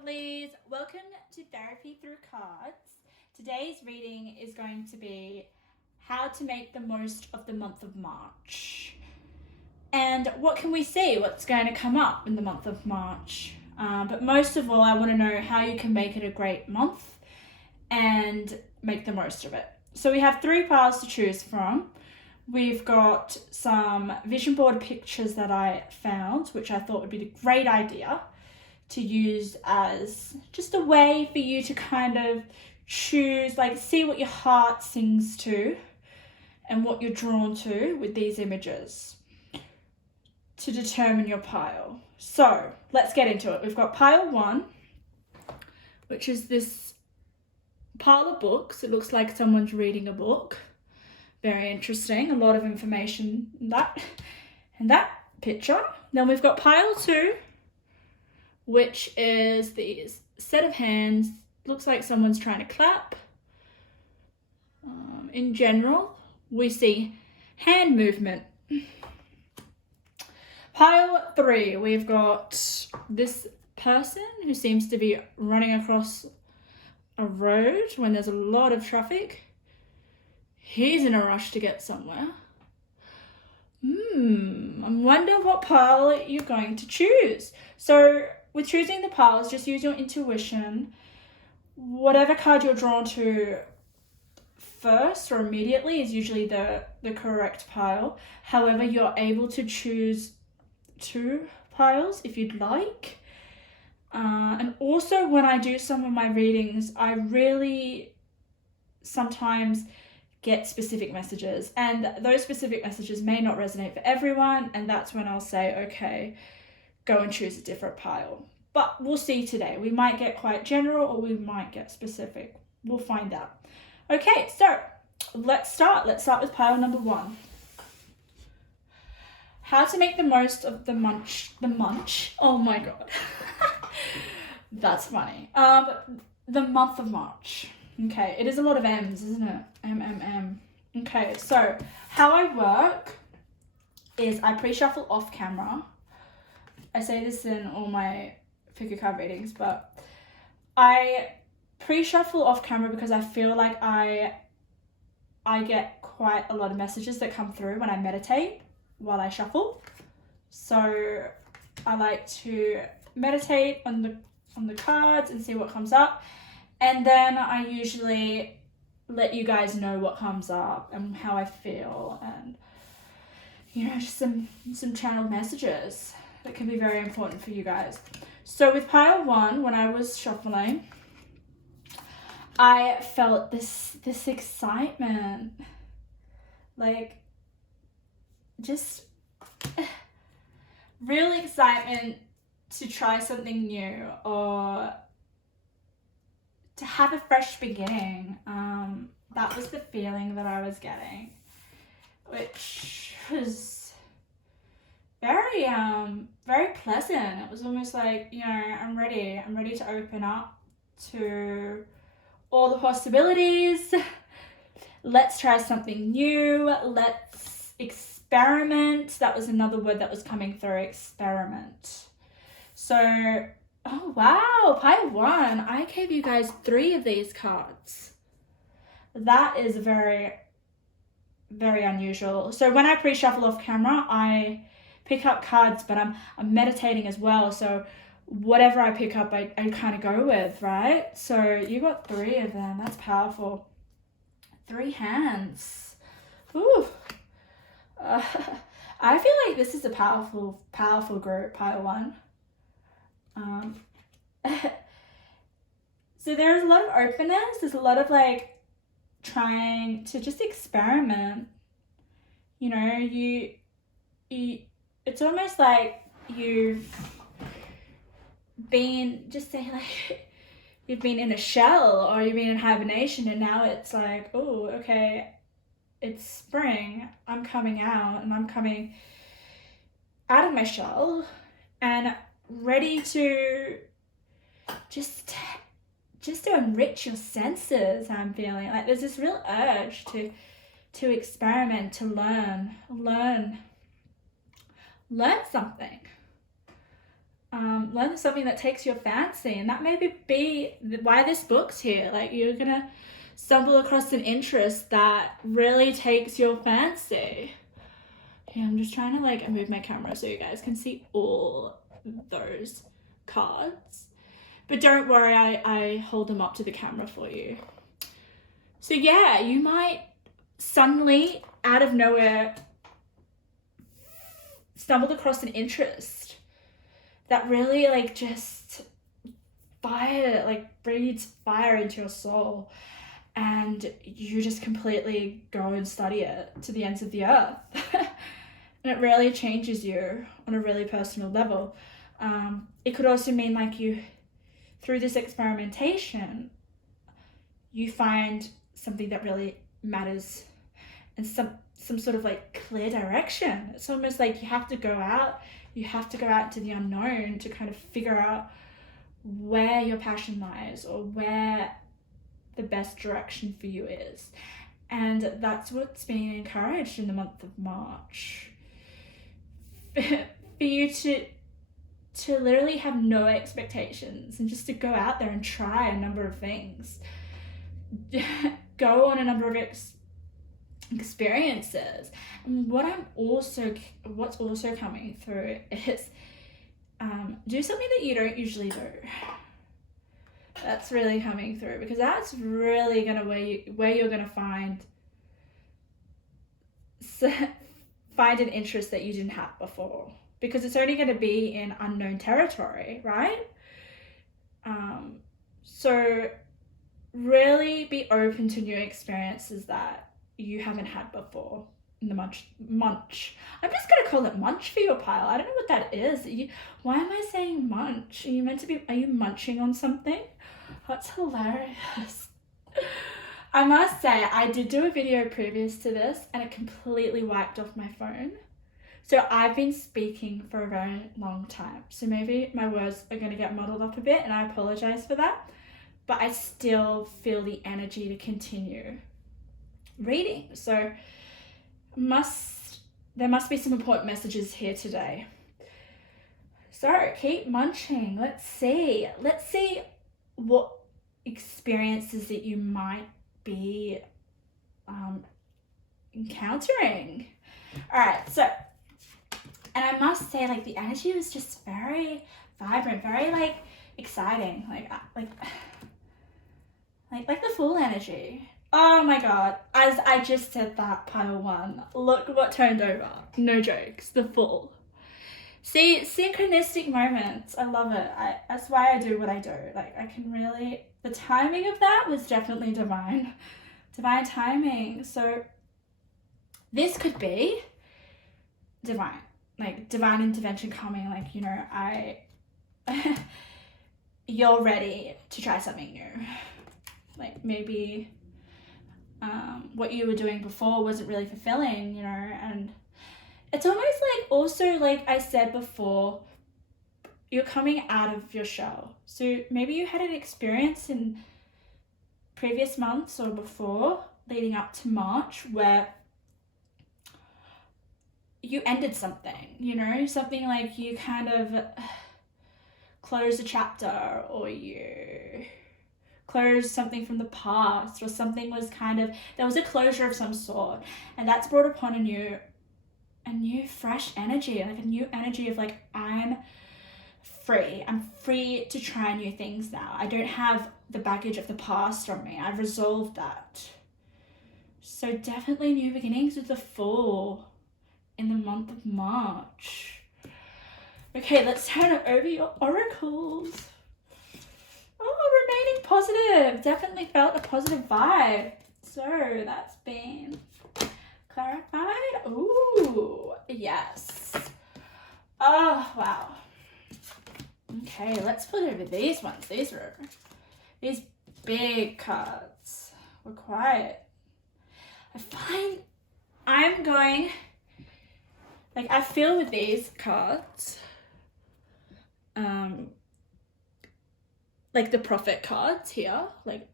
lovelies, welcome to Therapy Through Cards. Today's reading is going to be how to make the most of the month of March. And what can we see? What's going to come up in the month of March? But most of all, I want to know how you can make it a great month and make the most of it. So we have 3 piles to choose from. We've got some vision board pictures that I found, which I thought would be a great idea to use as just a way for you to kind of choose, like see what your heart sings to and what you're drawn to with these images to determine your pile. So let's get into it. We've got pile 1, which is this pile of books. It looks like someone's reading a book. Very interesting, a lot of information in that picture. Then we've got pile 2, which is these set of hands. Looks like someone's trying to clap. In general, we see hand movement. Pile 3, we've got this person who seems to be running across a road when there's a lot of traffic. He's in a rush to get somewhere. I wonder what pile you're going to choose. So with choosing the piles, just use your intuition. Whatever card you're drawn to first or immediately is usually the correct pile. However, you're able to choose 2 piles if you'd like. And also when I do some of my readings, I really sometimes get specific messages, and those specific messages may not resonate for everyone, and that's when I'll say, okay, go and choose a different pile. But we'll see today. We might get quite general or we might get specific. We'll find out. Okay, so let's start. Let's start with pile number 1. How to make the most of the munch. Oh my God. That's funny. The month of March. Okay, it is a lot of M's, isn't it? M. Okay, so how I work is I pre-shuffle off camera. I say this in all my figure card readings, but I pre-shuffle off camera because I feel like I get quite a lot of messages that come through when I meditate while I shuffle. So I like to meditate on the cards and see what comes up. And then I usually let you guys know what comes up and how I feel, and just some channeled messages that can be very important for you guys. So with pile 1, when I was shuffling, I felt this excitement, like just real excitement to try something new or to have a fresh beginning. That was the feeling that I was getting, which was very pleasant. It was almost like, I'm ready to open up to all the possibilities. Let's try something new. Let's experiment. That was another word that was coming through, experiment. So oh wow, pile 1. I gave you guys 3 of these cards. That is very, very unusual. So when I pre-shuffle off camera, I pick up cards, but I'm meditating as well. So whatever I pick up, I kind of go with, right? So you got 3 of them. That's powerful. 3 hands. Ooh. I feel like this is a powerful group, pile 1. So there's a lot of openness. There's a lot of like trying to just experiment. It's almost like you've been, just say like you've been in a shell or you've been in hibernation, and now it's like, oh, okay, it's spring. I'm coming out, and I'm coming out of my shell and ready to just to enrich your senses. I'm feeling like there's this real urge to experiment, to learn something. learn something that takes your fancy, and that may be why this book's here. Like, you're gonna stumble across an interest that really takes your fancy. Okay, I'm just trying to like move my camera so you guys can see all those cards. But don't worry, I hold them up to the camera for you. So yeah, you might suddenly, out of nowhere, stumbled across an interest that really like just breathes fire into your soul, and you just completely go and study it to the ends of the earth. And it really changes you on a really personal level. It could also mean like you, through this experimentation, you find something that really matters and some sort of like clear direction. It's almost like you have to go out into the unknown to kind of figure out where your passion lies or where the best direction for you is. And that's what's being encouraged in the month of March. For you to literally have no expectations and just to go out there and try a number of things. Go on a number of experiences. And what's also coming through is do something that you don't usually do. That's really coming through, because that's really gonna where you're gonna find an interest that you didn't have before, because it's only going to be in unknown territory, right? So really be open to new experiences that you haven't had before in the munch. I'm just going to call it munch for your pile. I don't know what that is. Why am I saying munch? Are you munching on something? That's hilarious. I must say, I did do a video previous to this and it completely wiped off my phone. So I've been speaking for a very long time. So maybe my words are going to get muddled up a bit, and I apologize for that. But I still feel the energy to continue reading. So there must be some important messages here today. So keep munching. Let's see what experiences that you might be encountering. All right, so, and I must say, like, the energy was just very vibrant, very like exciting, like the full energy. Oh my god, as I just said that, pile one, look what turned over. No jokes, the full. See, synchronistic moments, I love it. That's why I do what I do. Like, I can really, the timing of that was definitely divine timing. So this could be divine, like divine intervention coming, like, you know, you're ready to try something new. Like, maybe what you were doing before wasn't really fulfilling, you know, and it's almost like, also, like I said before, you're coming out of your shell. So maybe you had an experience in previous months or before, leading up to March, where you ended something, you know, something like you kind of closed a chapter, or you closed something from the past, or something was kind of, there was a closure of some sort, and that's brought upon a new fresh energy, like a new energy of like, I'm free to try new things now. I don't have the baggage of the past on me. I've resolved that. So definitely new beginnings with the Fool in the month of March. Okay, let's turn it over your oracles. Oh, remaining positive. Definitely felt a positive vibe. So that's been clarified. Ooh, yes. Oh, wow. Okay, let's put over these ones. These big cards were quiet. I find I'm going, like, I feel with these cards, like the Prophet cards here, like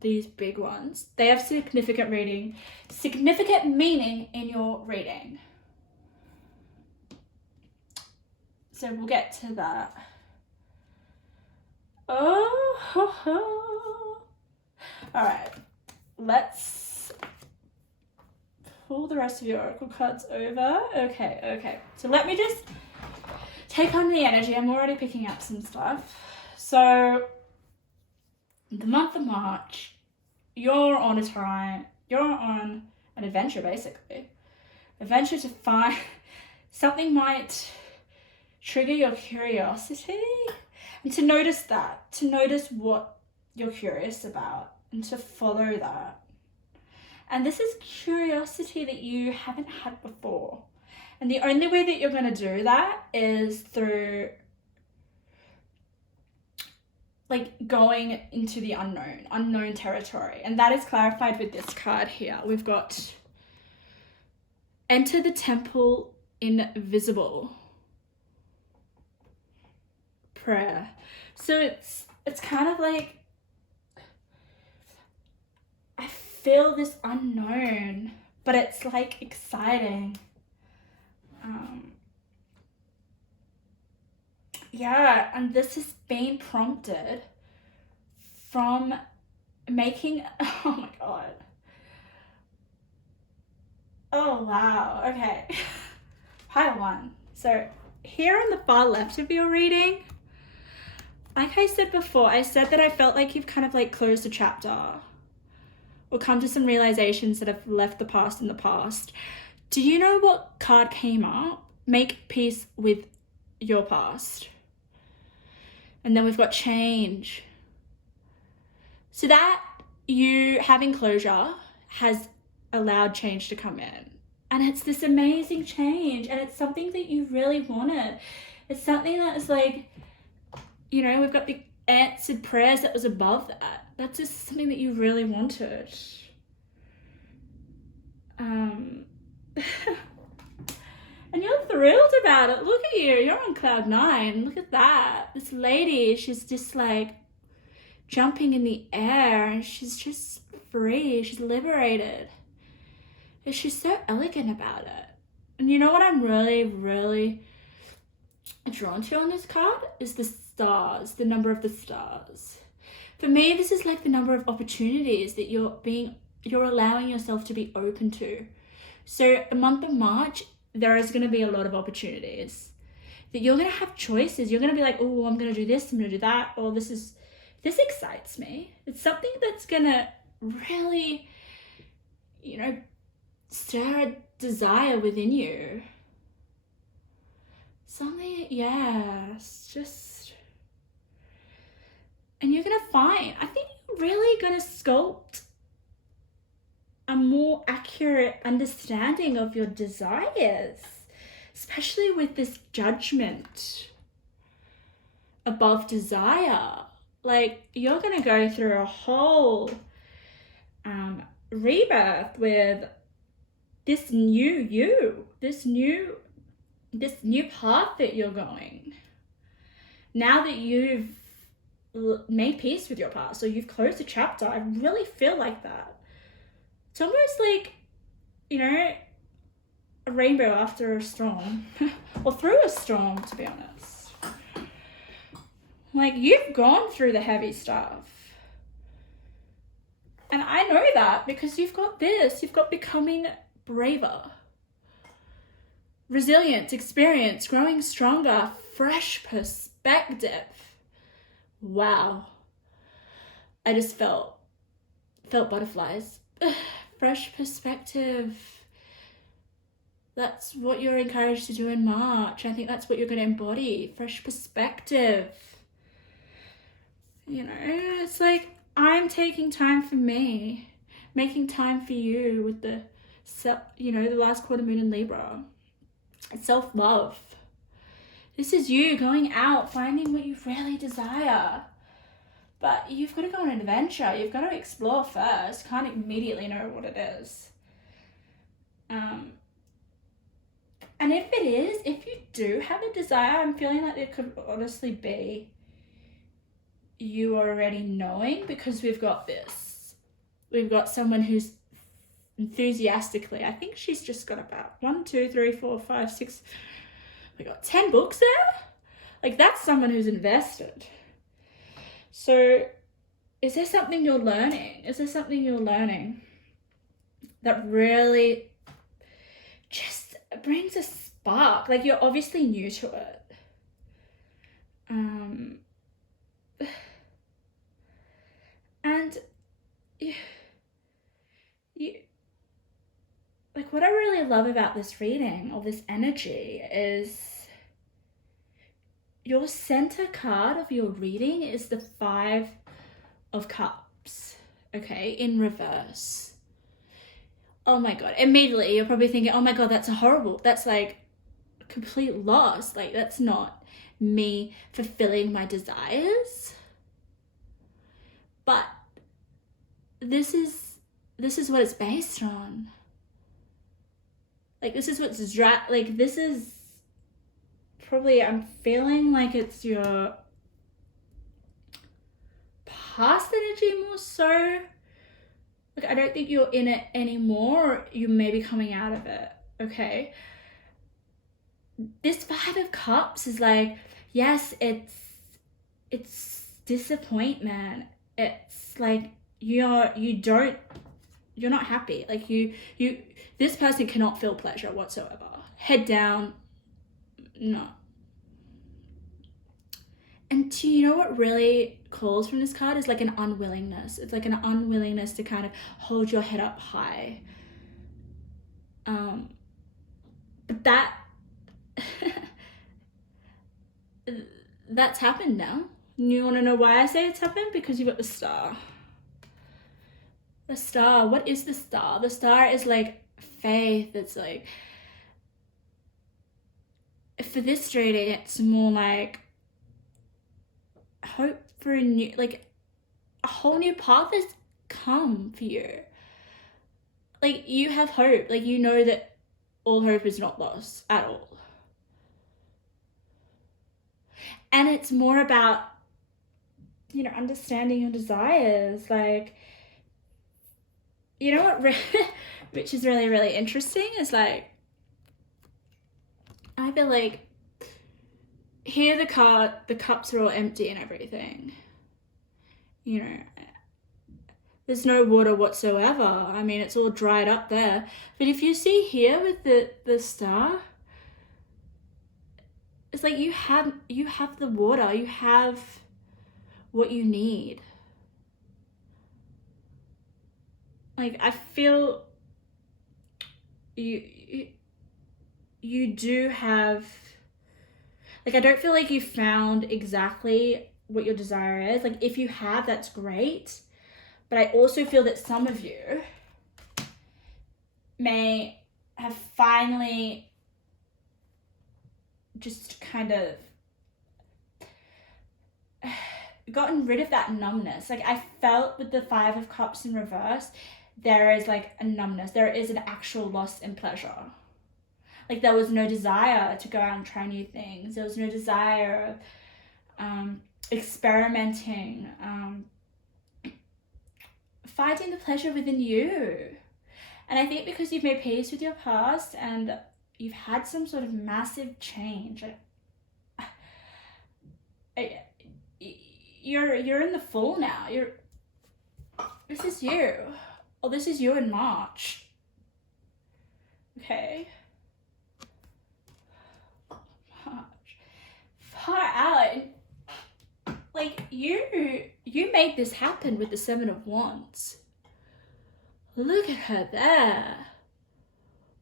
these big ones, they have significant meaning in your reading. So we'll get to that. Oh, ho, ho. All right. Let's pull the rest of your oracle cards over. Okay. So let me just take on the energy. I'm already picking up some stuff. So the month of March, you're on an adventure, basically. Adventure to find something might trigger your curiosity, and to notice what you're curious about, and to follow that. And this is curiosity that you haven't had before. And the only way that you're going to do that is through like going into the unknown territory. And that is clarified with this card here. We've got enter the temple invisible. Prayer. So it's kind of like I feel this unknown, but it's like exciting. Yeah, and this is being prompted from making, oh my god. Oh wow, okay. Pile one. So here on the far left of your reading, like I said before, I said that I felt like you've kind of like closed a chapter or come to some realizations that have left the past in the past. Do you know what card came up? Make peace with your past. And then we've got change. So that you having closure has allowed change to come in. And it's this amazing change. And it's something that you really wanted. It's something that is like, you know, we've got the answered prayers that was above that. That's just something that you really wanted. And you're thrilled about it. Look at you. You're on cloud 9. Look at that. This lady, she's just like jumping in the air and she's just free. She's liberated. And she's so elegant about it. And you know what I'm really, really drawn to on this card is the stars, the number of the stars. For me, this is like the number of opportunities that you're allowing yourself to be open to. So the month of March, there is going to be a lot of opportunities that you're going to have choices. You're going to be like, oh, I'm going to do this, I'm going to do that. Or this excites me. It's something that's going to really, you know, stir a desire within you. Something, yes, just, and you're going to find, I think you're really going to sculpt a more accurate understanding of your desires, especially with this judgment above desire. Like, you're going to go through a whole rebirth with this new you, this new path that you're going. Now that you've made peace with your past, so you've closed a chapter, I really feel like that. It's almost like, you know, a rainbow after a storm, or through a storm, to be honest. Like, you've gone through the heavy stuff. And I know that because you've got this, you've got becoming braver, resilience, experience, growing stronger, fresh perspective. Wow. I just felt butterflies. Fresh perspective. That's what you're encouraged to do in March. I think that's what you're going to embody. Fresh perspective. You know, it's like I'm taking time for me, making time for you with the last quarter moon in Libra. Self-love. This is you going out, finding what you really desire. But you've got to go on an adventure. You've got to explore first. Can't immediately know what it is. And if you do have a desire, I'm feeling like it could honestly be you already knowing, because we've got this. We've got someone who's enthusiastically, I think she's just got about 1, 2, 3, 4, 5, 6, we got 10 books there. Like, that's someone who's invested. So is there something you're learning? Is there something you're learning that really just brings a spark? Like, you're obviously new to it. And you like, what I really love about this reading, or this energy, is your center card of your reading is the 5 of Cups, okay, in reverse. Oh my God, immediately you're probably thinking, oh my God, that's a horrible, that's like complete loss. Like, that's not me fulfilling my desires. But this is what it's based on. Like, this is what's like, this is probably, I'm feeling like it's your past energy more so. Like, I don't think you're in it anymore. You may be coming out of it, okay? This 5 of Cups is like, yes, it's disappointment. It's like you're not happy. Like, this person cannot feel pleasure whatsoever. Head down, no. And do you know what really calls from this card is like an unwillingness. It's like an unwillingness to kind of hold your head up high. But that's happened now. You want to know why I say it's happened? Because you've got the Star. The Star. What is the Star? The Star is like faith. It's like, for this reading, it's more like hope for a whole new path has come for you. Like, you have hope. Like, you know that all hope is not lost at all. And it's more about, understanding your desires. Like, you know what, which is really, really interesting, is like, I feel like here the cups are all empty and everything. There's no water whatsoever. I mean, it's all dried up there. But if you see here with the Star, it's like you have the water. You have what you need. Like, I feel you do have, like, I don't feel like you found exactly what your desire is. Like, if you have, that's great. But I also feel that some of you may have finally just kind of gotten rid of that numbness. Like, I felt with the 5 of Cups in reverse, there is like a numbness. There is an actual loss in pleasure. Like, there was no desire to go out and try new things. There was no desire of experimenting, finding the pleasure within you. And I think because you've made peace with your past and you've had some sort of massive change, you're in the full now. This is you. Oh, this is you in March. Okay. March. Far out. Like, you made this happen with the 7 of Wands. Look at her there.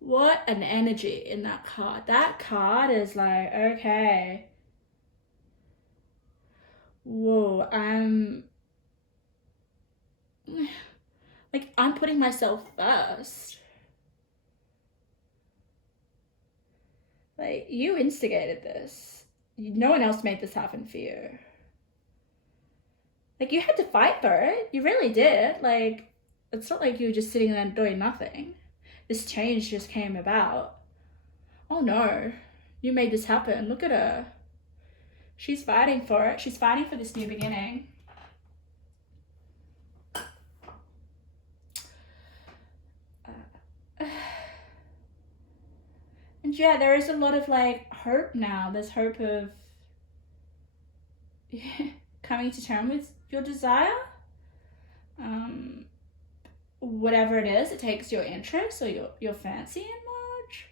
What an energy in that card. That card is like, okay. Whoa, I'm putting myself first. Like, you instigated this. No one else made this happen for you. Like, you had to fight for it. You really did. Like, it's not like you were just sitting there doing nothing. This change just came about. Oh no, you made this happen. Look at her. She's fighting for it. She's fighting for this new beginning. And And yeah, there is a lot of like hope now. There's hope of coming to terms with your desire. Whatever it is, it takes your interest or your fancy in March.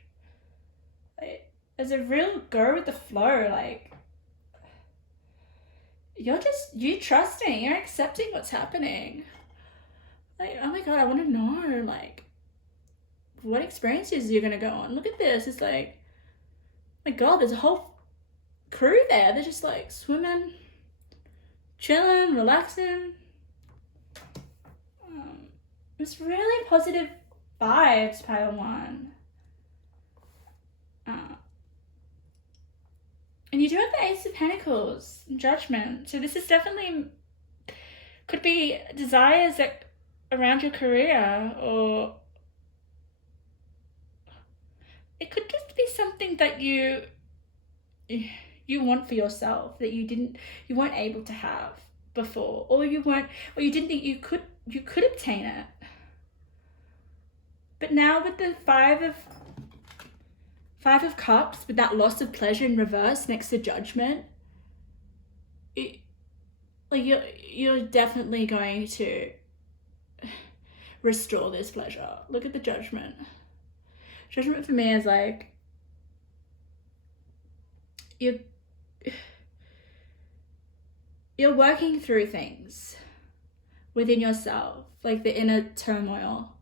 Like, there's a real go with the flow. Like, you trusting, you're accepting what's happening. Like, oh my god, I want to know, like, what experiences you're gonna go on. Look at this. It's like, my god, there's a whole crew there. They're just like swimming, chilling, relaxing. It's really positive vibes, pile one. And you do have the Ace of Pentacles, Judgment. So this is definitely, could be desires that around your career, or it could just be something that you want for yourself that you weren't able to have before, or you didn't think you could obtain it. But now with the Five of Cups, with that loss of pleasure in reverse next to Judgment, you're definitely going to restore this pleasure. Look at the Judgment. Judgment for me is like, you're working through things within yourself, like the inner turmoil.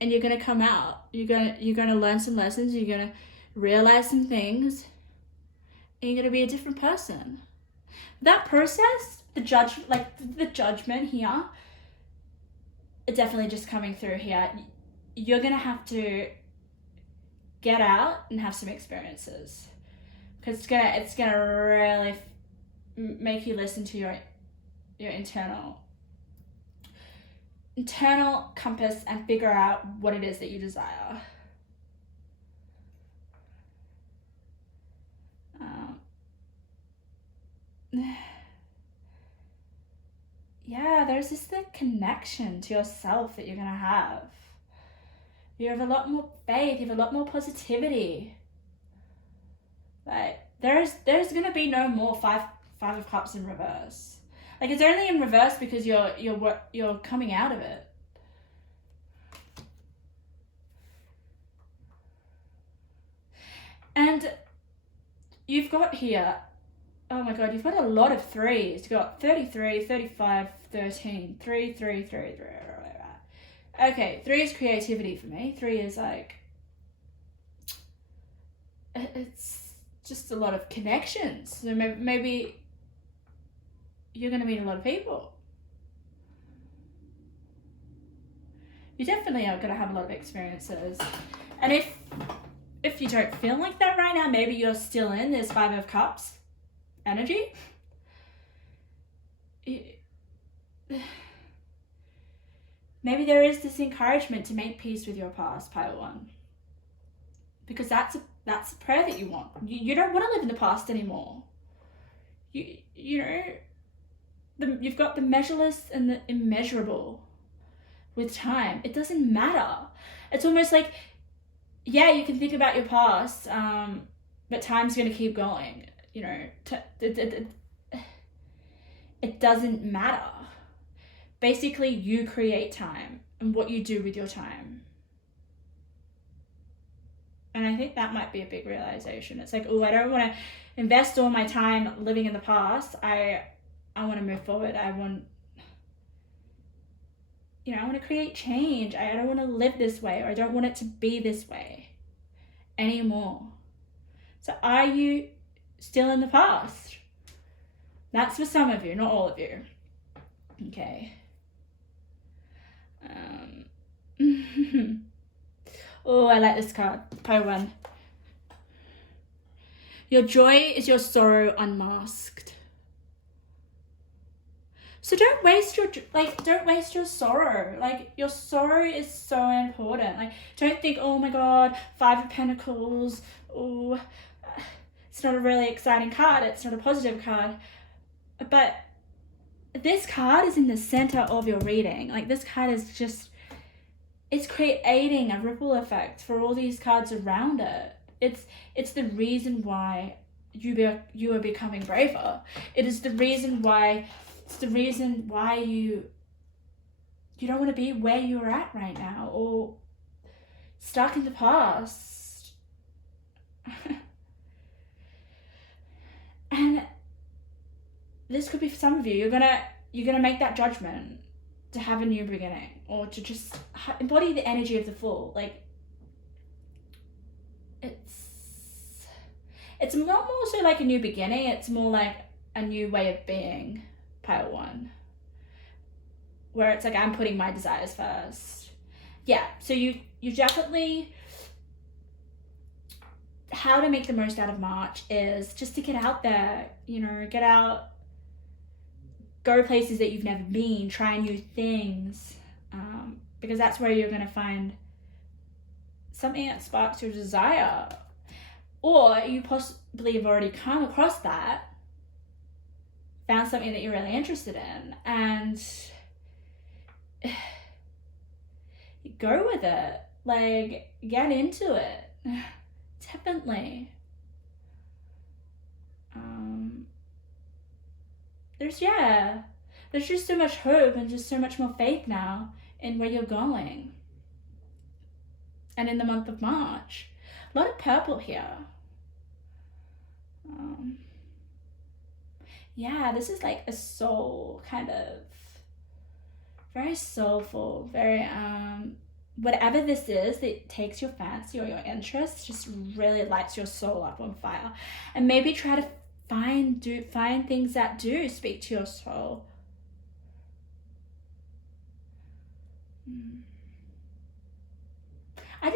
And you're gonna come out. You're gonna learn some lessons. You're gonna realize some things, and you're gonna be a different person. That process, the judgment here, it's definitely just coming through here. You're gonna have to get out and have some experiences, because it's gonna really make you listen to your internal compass and figure out what it is that you desire. Yeah, there's this connection to yourself that you're gonna have. You have a lot more faith, you have a lot more positivity. Like, there's gonna be no more five of Cups in reverse. Like, it's only in reverse because you're coming out of it. And you've got here, oh my god, you've got a lot of threes. You've got 33, 35, 13, 3, 3, 3, 3. Okay, 3 is creativity for me. 3 is like, it's just a lot of connections. So maybe you're going to meet a lot of people. You definitely are going to have a lot of experiences. And if you don't feel like that right now, maybe you're still in this 5 of Cups energy. Maybe there is this encouragement to make peace with your past, pile one. Because that's a prayer that you want. You don't want to live in the past anymore. You know, you've got the measureless and the immeasurable with time. It doesn't matter. It's almost like, yeah, you can think about your past, but time's going to keep going. You know, it doesn't matter. Basically, you create time and what you do with your time. And I think that might be a big realization. It's like, oh, I don't want to invest all my time living in the past. I want to move forward. I want to create change. I don't want to live this way, or I don't want it to be this way anymore. So are you still in the past? That's for some of you, not all of you. Okay. Oh, I like this card. Pile one. Your joy is your sorrow unmasked. So don't waste your sorrow. Like, your sorrow is so important. Like, don't think, oh my god, 5 of Pentacles. Oh, it's not a really exciting card. It's not a positive card. But this card is in the center of your reading. Like, this card is just, it's creating a ripple effect for all these cards around it. It's the reason why you are becoming braver. It's the reason why you don't want to be where you're at right now or stuck in the past. And this could be for some of you. You're gonna make that judgment to have a new beginning, or to just embody the energy of the Fool. Like, it's not more so like a new beginning, it's more like a new way of being, pile 1. Where it's like, I'm putting my desires first. Yeah, so you definitely, how to make the most out of March is just to get out there, get out, go places that you've never been, try new things, because that's where you're going to find something that sparks your desire. Or you possibly have already come across that, found something that you're really interested in, and go with it. Like, get into it. Definitely. There's just so much hope and just so much more faith now in where you're going. And in the month of March, a lot of purple here. This is like a soul kind of, very soulful, very whatever this is that takes your fancy or your interest, just really lights your soul up on fire. And maybe try to find things that do speak to your soul. I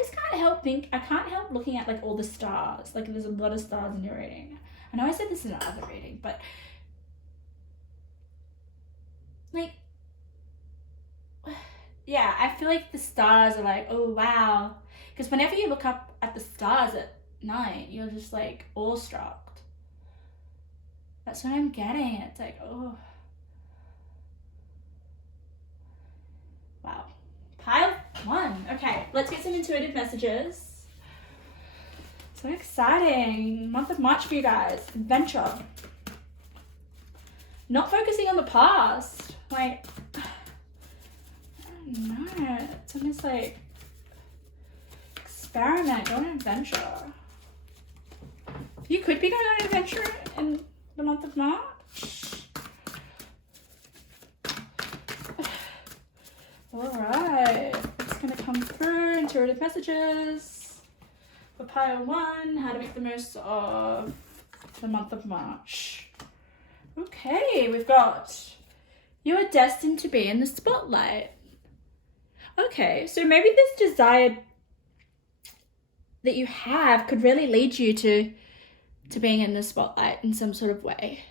can't help looking at like all the stars. Like, there's a lot of stars in your reading. I know I said this in another reading, but like, yeah, I feel like the stars are like, oh wow. Because whenever you look up at the stars at night, you're just like awestruck. That's what I'm getting. It's like, oh. Wow. Pile 1. Okay, let's get some intuitive messages. So exciting. Month of March for you guys. Adventure. Not focusing on the past. Like, I don't know. It's almost like experiment, go on an adventure. You could be going on an adventure in the month of March. Alright, it's going to come through. Intuitive messages for pile 1, how to make the most of the month of March. Okay, we've got, you are destined to be in the spotlight. Okay, so maybe this desire that you have could really lead you to being in the spotlight in some sort of way.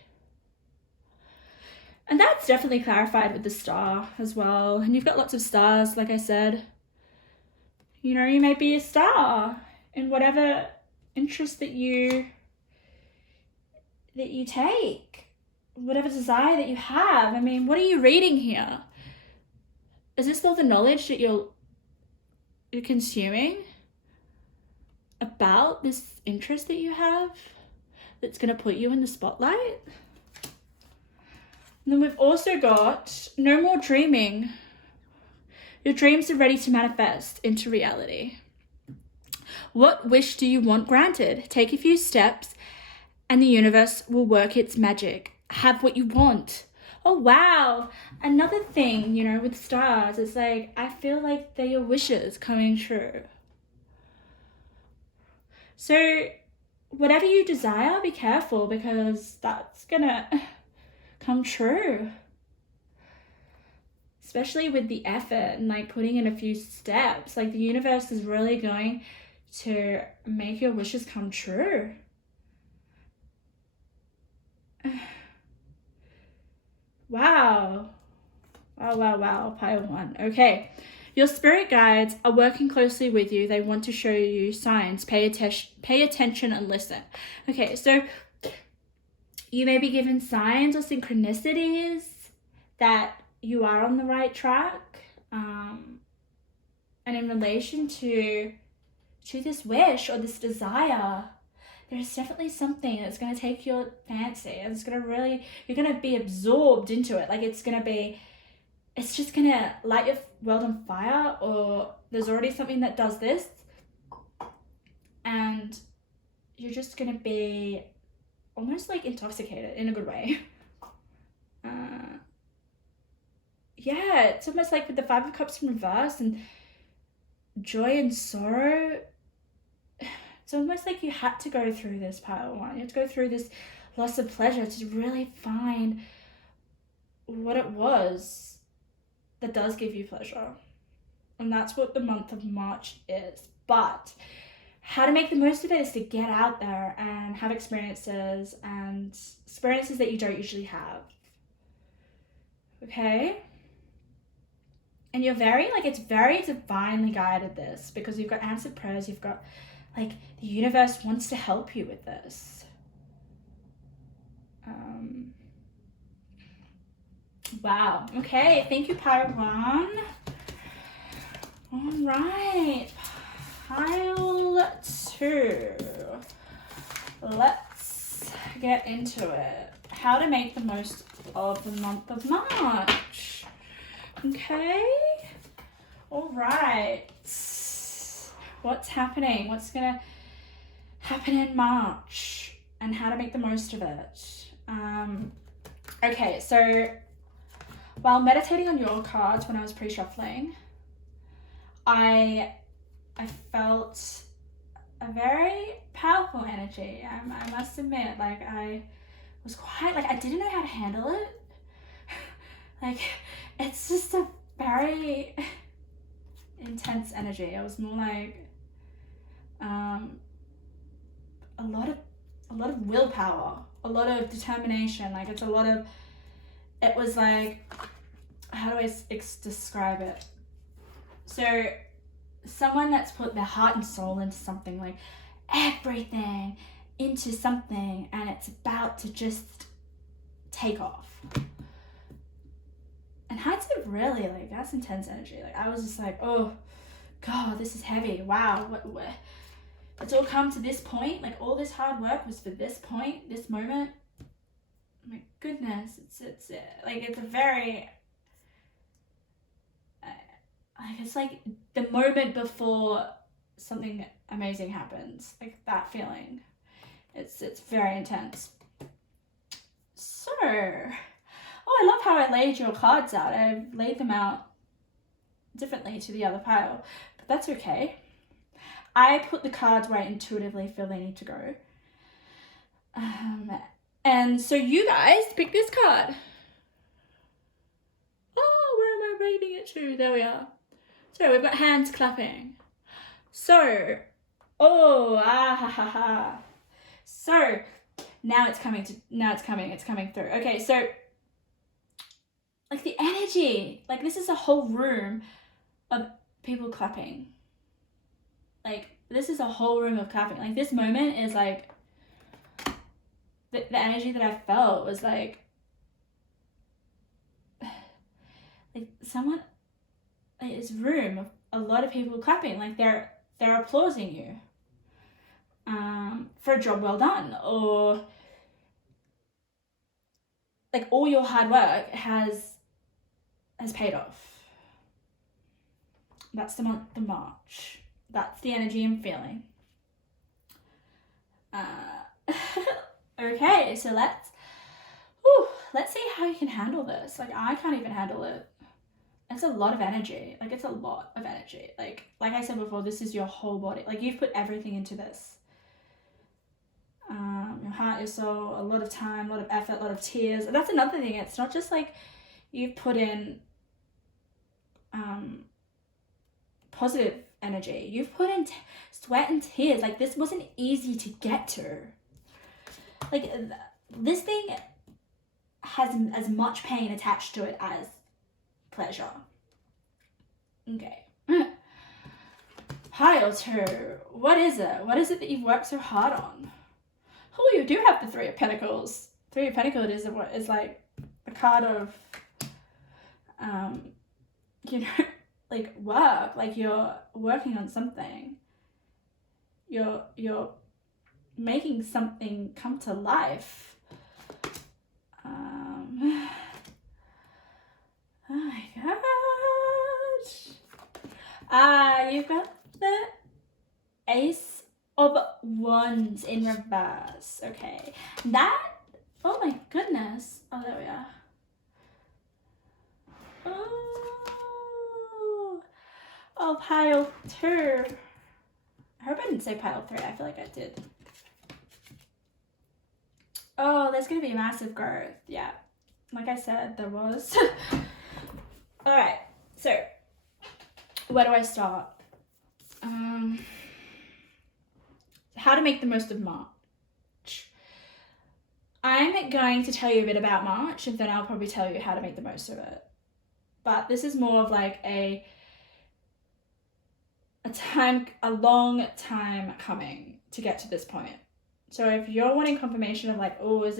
And that's definitely clarified with the star as well. And you've got lots of stars, like I said. You may be a star in whatever interest that you take, whatever desire that you have. I mean, what are you reading here? Is this all the knowledge that you're consuming about this interest that you have that's going to put you in the spotlight? And then we've also got no more dreaming. Your dreams are ready to manifest into reality. What wish do you want granted? Take a few steps and the universe will work its magic. Have what you want. Oh, wow. Another thing, with stars, it's like, I feel like they're your wishes coming true. So whatever you desire, be careful, because that's gonna come true. Especially with the effort and like putting in a few steps, like the universe is really going to make your wishes come true. Wow. Wow. Pile 1. Okay. Your spirit guides are working closely with you. They want to show you signs. Pay attention and listen. Okay, so you may be given signs or synchronicities that you are on the right track. And in relation to this wish or this desire, there's definitely something that's going to take your fancy, and it's going to really, you're going to be absorbed into it. Like it's just going to light your world on fire, or there's already something that does this, and you're just going to be almost like intoxicated in a good way. Yeah, it's almost like with the Five of Cups in reverse and joy and sorrow. It's almost like you had to go through this pile one. You have to go through this loss of pleasure to really find what it was that does give you pleasure. And that's what the month of March is. But how to make the most of it is to get out there and have experiences, and experiences that you don't usually have. Okay? And you're very, like, it's very divinely guided, this, because you've got answered prayers, you've got, like, the universe wants to help you with this. Wow. Okay, thank you, Pile 1. All right, Pile 2. Let's get into it. How to make the most of the month of March. Okay. All right. What's happening? What's gonna happen in March, and how to make the most of it? Okay, so while meditating on your cards when I was pre-shuffling, I felt a very powerful energy. I must admit, like, I was quite, like, I didn't know how to handle it. Like, it's just a very intense energy. I was more like a lot of willpower, a lot of determination. Like, it's a lot of, it was like, how do I describe it? So someone that's put their heart and soul into something, like everything into something, and it's about to just take off. And that's it, really, like, that's intense energy. Like, I was just like, oh God, this is heavy. Wow, what it's all come to this point. Like, all this hard work was for this point, this moment. My goodness, it's like, it's a very, like, it's like the moment before something amazing happens, like that feeling. It's very intense. So, oh, I love how I laid your cards out. I laid them out differently to the other pile, but that's okay. I put the cards where I intuitively feel they need to go. And so you guys pick this card. Oh, where am I reading it to? There we are. So we've got hands clapping. So, So now it's coming through. Okay, so, like, the energy, like, this is a whole room of people clapping. Like, this is a whole room of clapping. Like, this moment is like, the energy that I felt was like someone, like, this room of a lot of people clapping, like they're applauding you for a job well done, or like all your hard work has paid off. That's the month of March. That's the energy I'm feeling. Okay, so let's see how you can handle this. Like, I can't even handle it. It's a lot of energy. Like, it's a lot of energy. Like I said before, this is your whole body. Like, you've put everything into this. Your heart, your soul, a lot of time, a lot of effort, a lot of tears. And that's another thing. It's not just like you've put in positive energy. You've put in sweat and tears. Like, this wasn't easy to get to. Like, this thing has as much pain attached to it as pleasure. Okay. Pile 2. What is it? What is it that you've worked so hard on? Oh, you do have the Three of Pentacles. Three of Pentacles is like a card of, you know, like work, like you're working on something. You're making something come to life. Oh my gosh. You've got the Ace of Wands in reverse. Okay. That, oh my goodness. Oh, there we are. Oh, pile 2. I hope I didn't say pile 3. I feel like I did. Oh, there's going to be massive growth. Yeah. Like I said, there was. All right. So, where do I start? How to make the most of March. I'm going to tell you a bit about March, and then I'll probably tell you how to make the most of it. But this is more of like a long time coming to get to this point. So if you're wanting confirmation of like, oh, is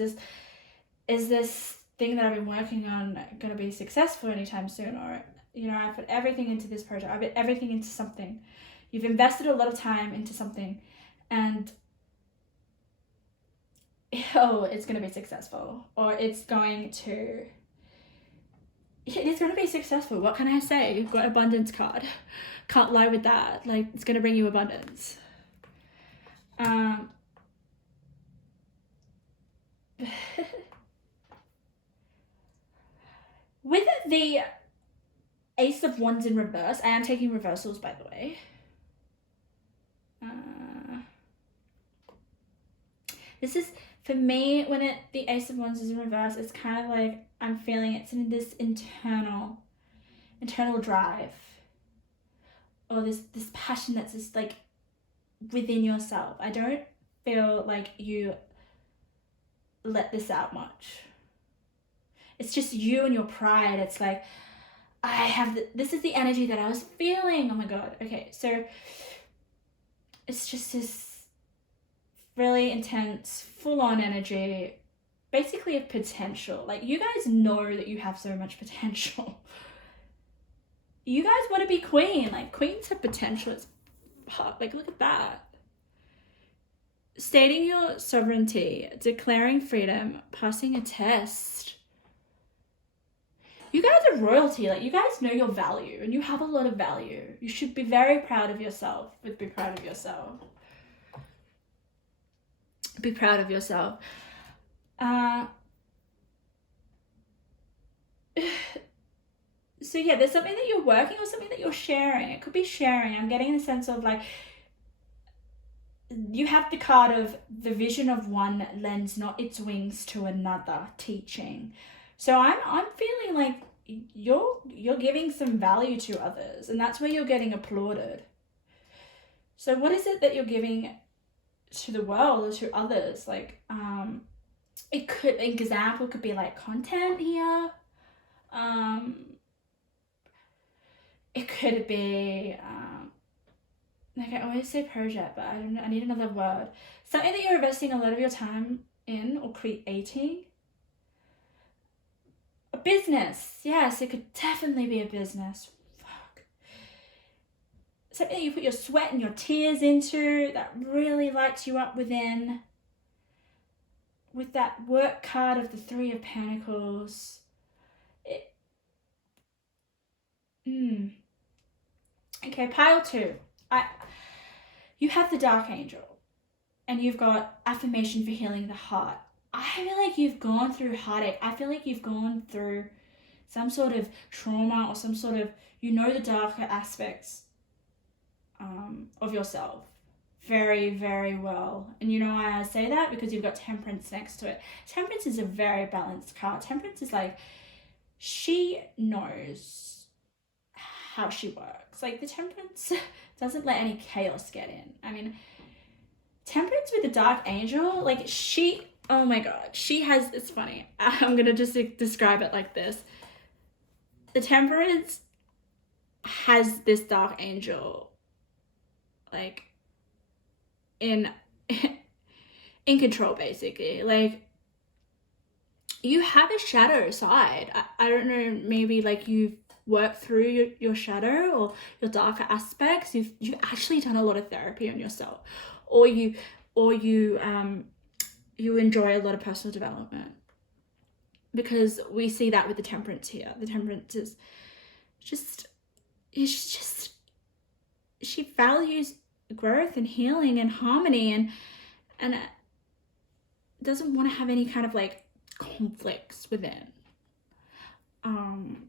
this thing that I've been working on going to be successful anytime soon? Or, you know, I put everything into this project. I put everything into something. You've invested a lot of time into something, and it's going to be successful, or it's going to be successful. What can I say? You've got abundance card. Can't lie with that. Like, it's going to bring you abundance. With the Ace of Wands in reverse, I am taking reversals, by the way. This is, for me, when the Ace of Wands is in reverse, it's kind of like I'm feeling it's in this internal drive, or this passion that's just like within yourself. I don't feel like you let this out much. It's just you and your pride. It's like, I have this is the energy that I was feeling. Oh my god. Okay, so it's just this really intense, full-on energy, basically of potential. Like, you guys know that you have so much potential. You guys want to be queen. Like, queens have potential as fuck. Like, look at that. Stating your sovereignty, declaring freedom, passing a test. You guys are royalty. Like, you guys know your value, and you have a lot of value. You should be very proud of yourself. Be proud of yourself. Be proud of yourself. So yeah, there's something that you're working or something that you're sharing. It could be sharing. I'm getting the sense of like, you have the card of the vision of one lends not its wings to another, teaching. So I'm feeling like you're giving some value to others, and that's where you're getting applauded. So what is it that you're giving to the world or to others? Like, it could, an example could be like content here. It could be, like I always say project, but I need another word. Something that you're investing a lot of your time in or creating. A business. Yes, it could definitely be a business. Fuck. Something that you put your sweat and your tears into that really lights you up within. With that work card of the 3 of Pentacles. Okay, pile 2. You have the Dark Angel, and you've got affirmation for healing the heart. I feel like you've gone through heartache. I feel like you've gone through some sort of trauma or some sort of, you know, the darker aspects of yourself very, very well. And you know why I say that? Because you've got Temperance next to it. Temperance is a very balanced card. Temperance is like, she knows how she works. Like, the Temperance doesn't let any chaos get in. I mean, Temperance with the Dark Angel, like, she, oh my god, she has, it's funny, I'm gonna just describe it like this. The Temperance has this Dark Angel, like, in control, basically. Like, you have a shadow side. I don't know, maybe like you've work through your shadow or your darker aspects, you've actually done a lot of therapy on yourself, or you enjoy a lot of personal development. Because we see that with the temperance here. The temperance is just she values growth and healing and harmony, and doesn't want to have any kind of like conflicts within.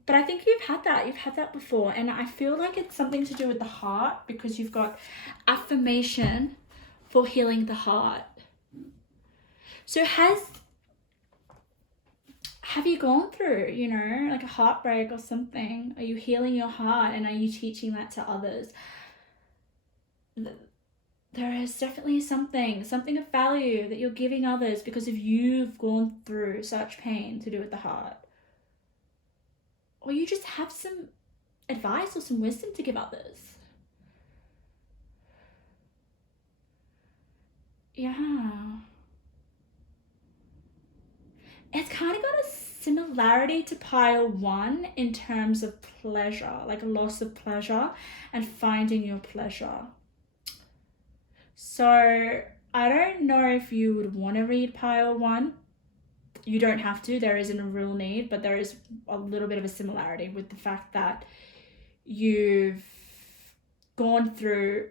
But I think you've had that before, and I feel like it's something to do with the heart, because you've got affirmation for healing the heart. So have you gone through, like a heartbreak or something? Are you healing your heart, and are you teaching that to others? There is definitely something of value that you're giving others because if you've gone through such pain to do with the heart. Or you just have some advice or some wisdom to give others. Yeah. It's kind of got a similarity to pile 1 in terms of pleasure, like a loss of pleasure and finding your pleasure. So I don't know if you would want to read pile 1. You don't have to, there isn't a real need, but there is a little bit of a similarity with the fact that you've gone through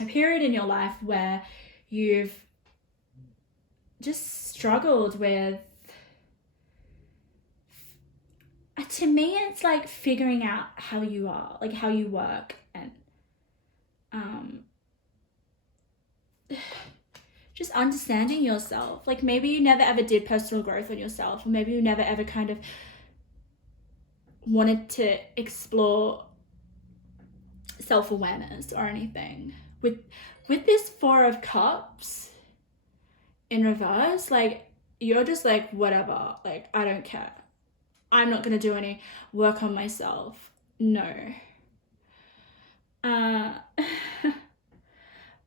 a period in your life where you've just struggled with, to me, it's like figuring out how you are, like how you work, and just understanding yourself. Like maybe you never ever did personal growth on yourself, or maybe you never ever kind of wanted to explore self-awareness or anything. With this 4 of Cups in reverse, like you're just like, whatever, like I don't care, I'm not gonna do any work on myself. No.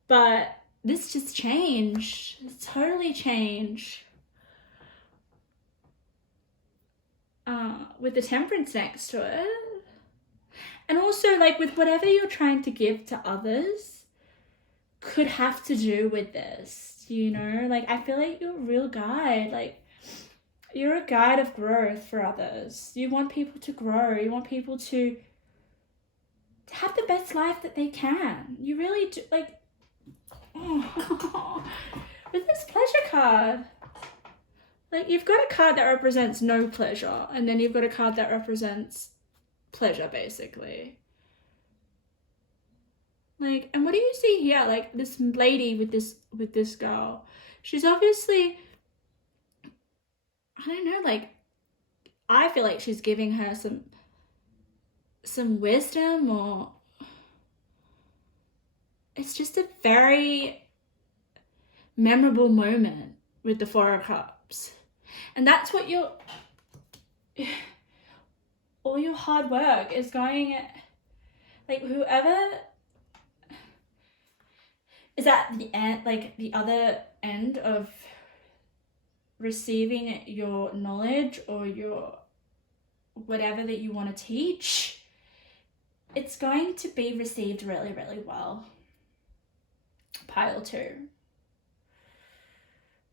But this just changed. It's totally changed. With the Temperance next to it. And also like with whatever you're trying to give to others could have to do with this, like I feel like you're a real guide. Like you're a guide of growth for others. You want people to grow. You want people to have the best life that they can. You really do. Like, with this pleasure card, like you've got a card that represents no pleasure, and then you've got a card that represents pleasure, basically. Like, and what do you see here? Like this lady with this girl, she's obviously, I don't know, like I feel like she's giving her some wisdom, or it's just a very memorable moment with the 4 of Cups. And that's what all your hard work is going, like whoever is at the end, like the other end of receiving your knowledge or your whatever that you want to teach, it's going to be received really, really well. Pile 2.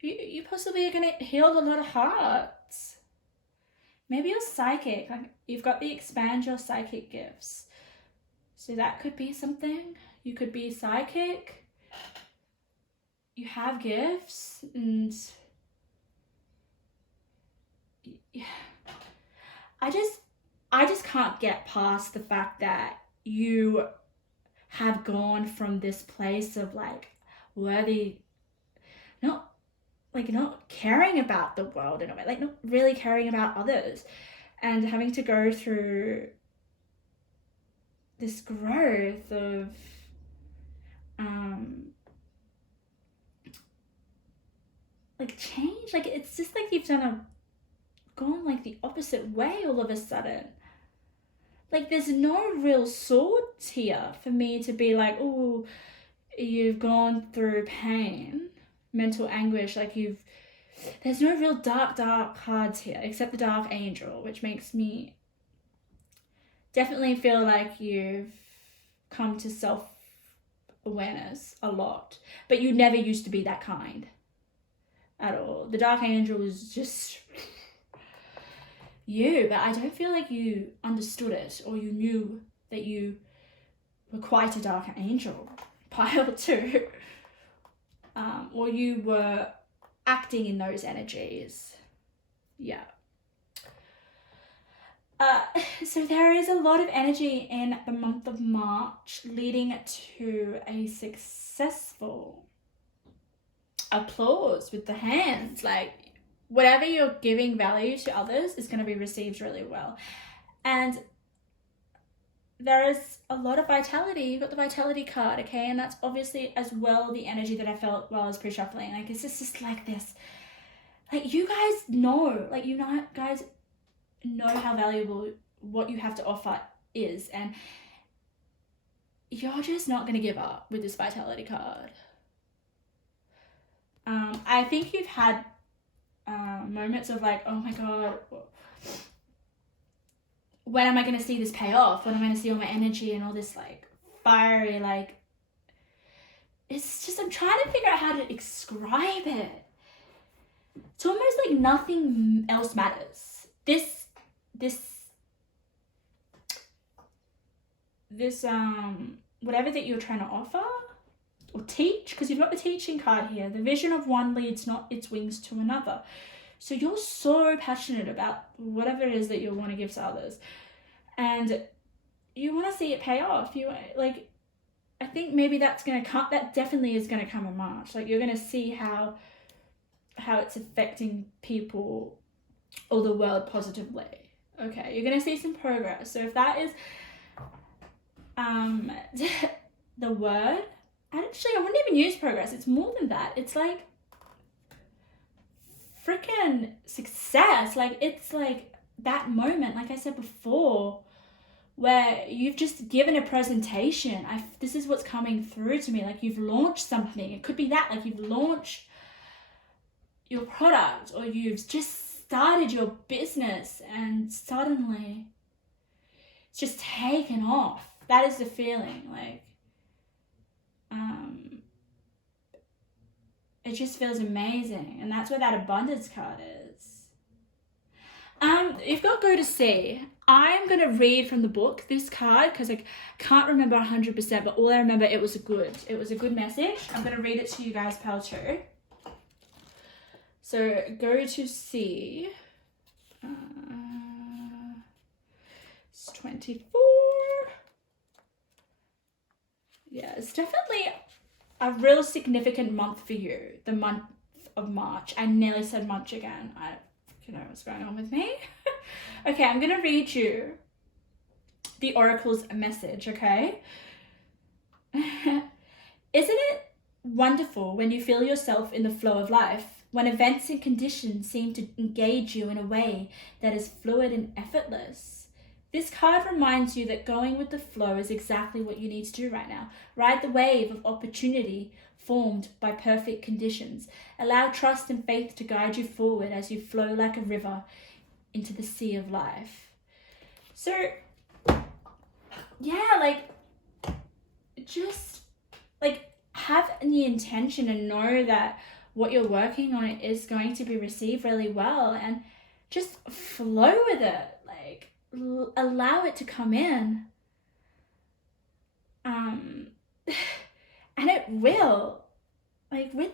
You possibly are going to heal a lot of hearts. Maybe you're psychic. Like you've got the expand your psychic gifts. So that could be something. You could be psychic. You have gifts, and yeah. I just can't get past the fact that you have gone from this place of like worthy, not caring about the world in a way, like not really caring about others, and having to go through this growth of like change. Like it's just like you've gone like the opposite way all of a sudden. Like there's no real swords here for me to be like, oh, you've gone through pain, mental anguish, like there's no real dark cards here except the Dark Angel, which makes me definitely feel like you've come to self-awareness a lot, but you never used to be that kind at all. The Dark Angel was just you, but I don't feel like you understood it, or you knew that you were quite a Dark Angel, pile two, or you were acting in those energies. Yeah. So there is a lot of energy in the month of March leading to a successful applause with the hands. Like, whatever you're giving value to others is going to be received really well. And there is a lot of vitality. You've got the vitality card, okay? And that's obviously as well the energy that I felt while I was pre-shuffling. Like, it's just like this. Like, you guys know, like, you know, guys know how valuable what you have to offer is, and you're just not going to give up with this vitality card. I think you've had moments of like, oh my god, when am I going to see this pay off? When am I going to see all my energy and all this like fiery, like, it's just, I'm trying to figure out how to describe it. It's almost like nothing else matters. This whatever that you're trying to offer or teach, because you've got the teaching card here, the vision of one leads not its wings to another. So you're so passionate about whatever it is that you want to give to others, and you want to see it pay off. You like, I think maybe that's going to come, that definitely is going to come in March. Like, you're going to see how it's affecting people or the world positively. Okay, you're going to see some progress. So if that is the word, actually I wouldn't even use progress, it's more than that. It's like freaking success. Like, it's like that moment, like I said before, where you've just given a presentation. This is what's coming through to me. Like, you've launched something. It could be that, like, you've launched your product, or you've just started your business and suddenly it's just taken off. That is the feeling. Like, it just feels amazing, and that's where that abundance card is. You've got go to see. I'm going to read from the book this card because I can't remember 100%, but all I remember, it was a good message. I'm going to read it to you guys, pal, too. So go to see. It's 24. Yeah, it's definitely a real significant month for you, the month of March. I nearly said March again. I don't know what's going on with me. Okay, I'm going to read you the Oracle's message, okay? Isn't it wonderful when you feel yourself in the flow of life, when events and conditions seem to engage you in a way that is fluid and effortless? This card reminds you that going with the flow is exactly what you need to do right now. Ride the wave of opportunity formed by perfect conditions. Allow trust and faith to guide you forward as you flow like a river into the sea of life. So, yeah, like, just, like, have the intention and know that what you're working on is going to be received really well, and just flow with it. Like, allow it to come in. And it will. Like, with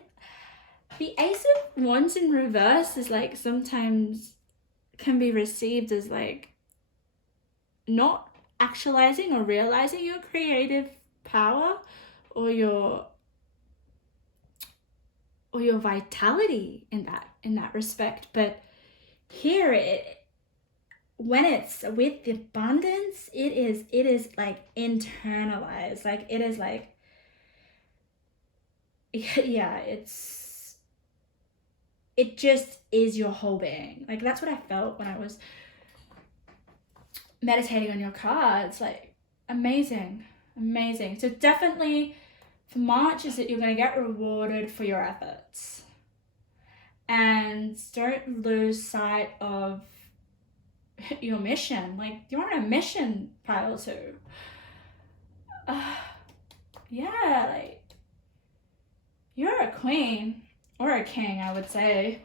the Ace of Wands in reverse is like, sometimes can be received as like not actualizing or realizing your creative power or your vitality in that respect. But here, when it's with the abundance, it is like internalized. Like, it is like, yeah, it just is your whole being. Like, that's what I felt when I was meditating on your cards. Like, amazing. So definitely for March is that you're going to get rewarded for your efforts. And don't lose sight of your mission. Like, you're on a mission, pile 2. Yeah, like, you're a queen or a king, I would say.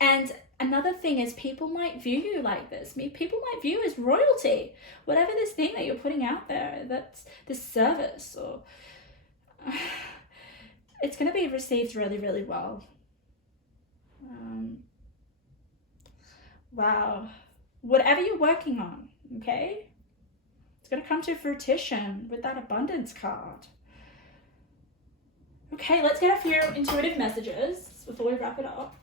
And another thing is, people might view you like this. People might view you as royalty. Whatever this thing that you're putting out there, that's this service, or it's going to be received really, really well. Wow. Whatever you're working on, okay? It's going to come to fruition with that abundance card. Okay, let's get a few intuitive messages before we wrap it up.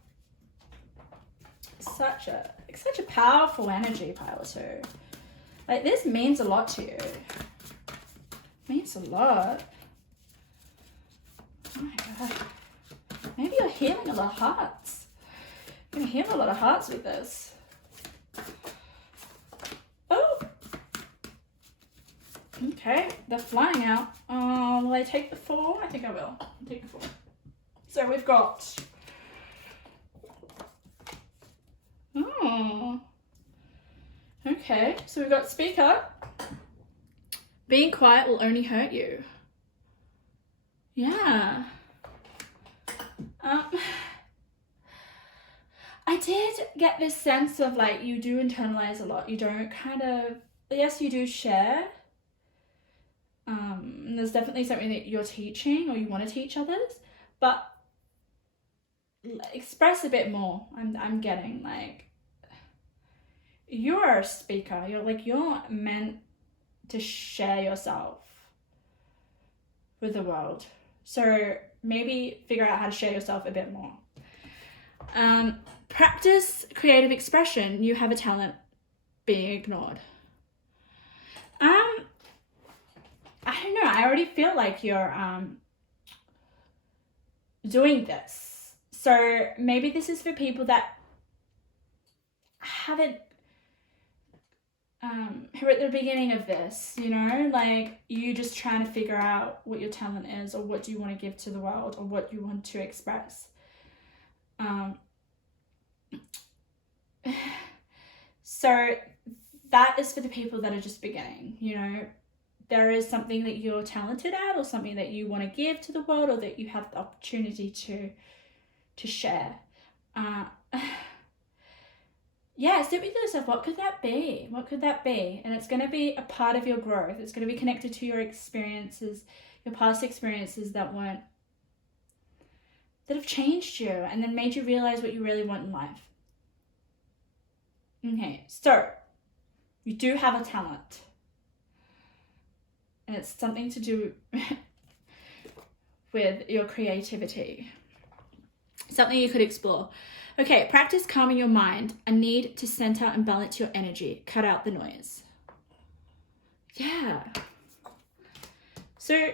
Such a powerful energy, pile 2. Like, this means a lot to you. Means a lot. Oh my God. Maybe you're healing a lot of hearts. You're gonna heal a lot of hearts with this. Oh. Okay, they're flying out. Will I take the 4? I think I will. I'll take the 4. So we've got... Oh. Okay, so we've got speak up. Being quiet will only hurt you. Yeah. I did get this sense of, like, you do internalize a lot. You don't kind of... Yes, you do share. There's definitely something that you're teaching or you want to teach others, but express a bit more. I'm getting, like, you're a speaker. You're meant to share yourself with the world. So maybe figure out how to share yourself a bit more. Practice creative expression. You have a talent being ignored. I don't know. I already feel like you're doing this. So maybe this is for people that haven't, who are at the beginning of this, you know, like, you just trying to figure out what your talent is, or what do you want to give to the world, or what you want to express. So that is for the people that are just beginning, you know. There is something that you're talented at, or something that you want to give to the world, or that you have the opportunity to share. Yeah, sit with yourself. What could that be? What could that be? And it's going to be a part of your growth. It's going to be connected to your experiences, your past experiences that have changed you and then made you realize what you really want in life. Okay, so you do have a talent. And it's something to do with your creativity. Something you could explore. Okay, practice calming your mind. A need to center and balance your energy. Cut out the noise. Yeah. So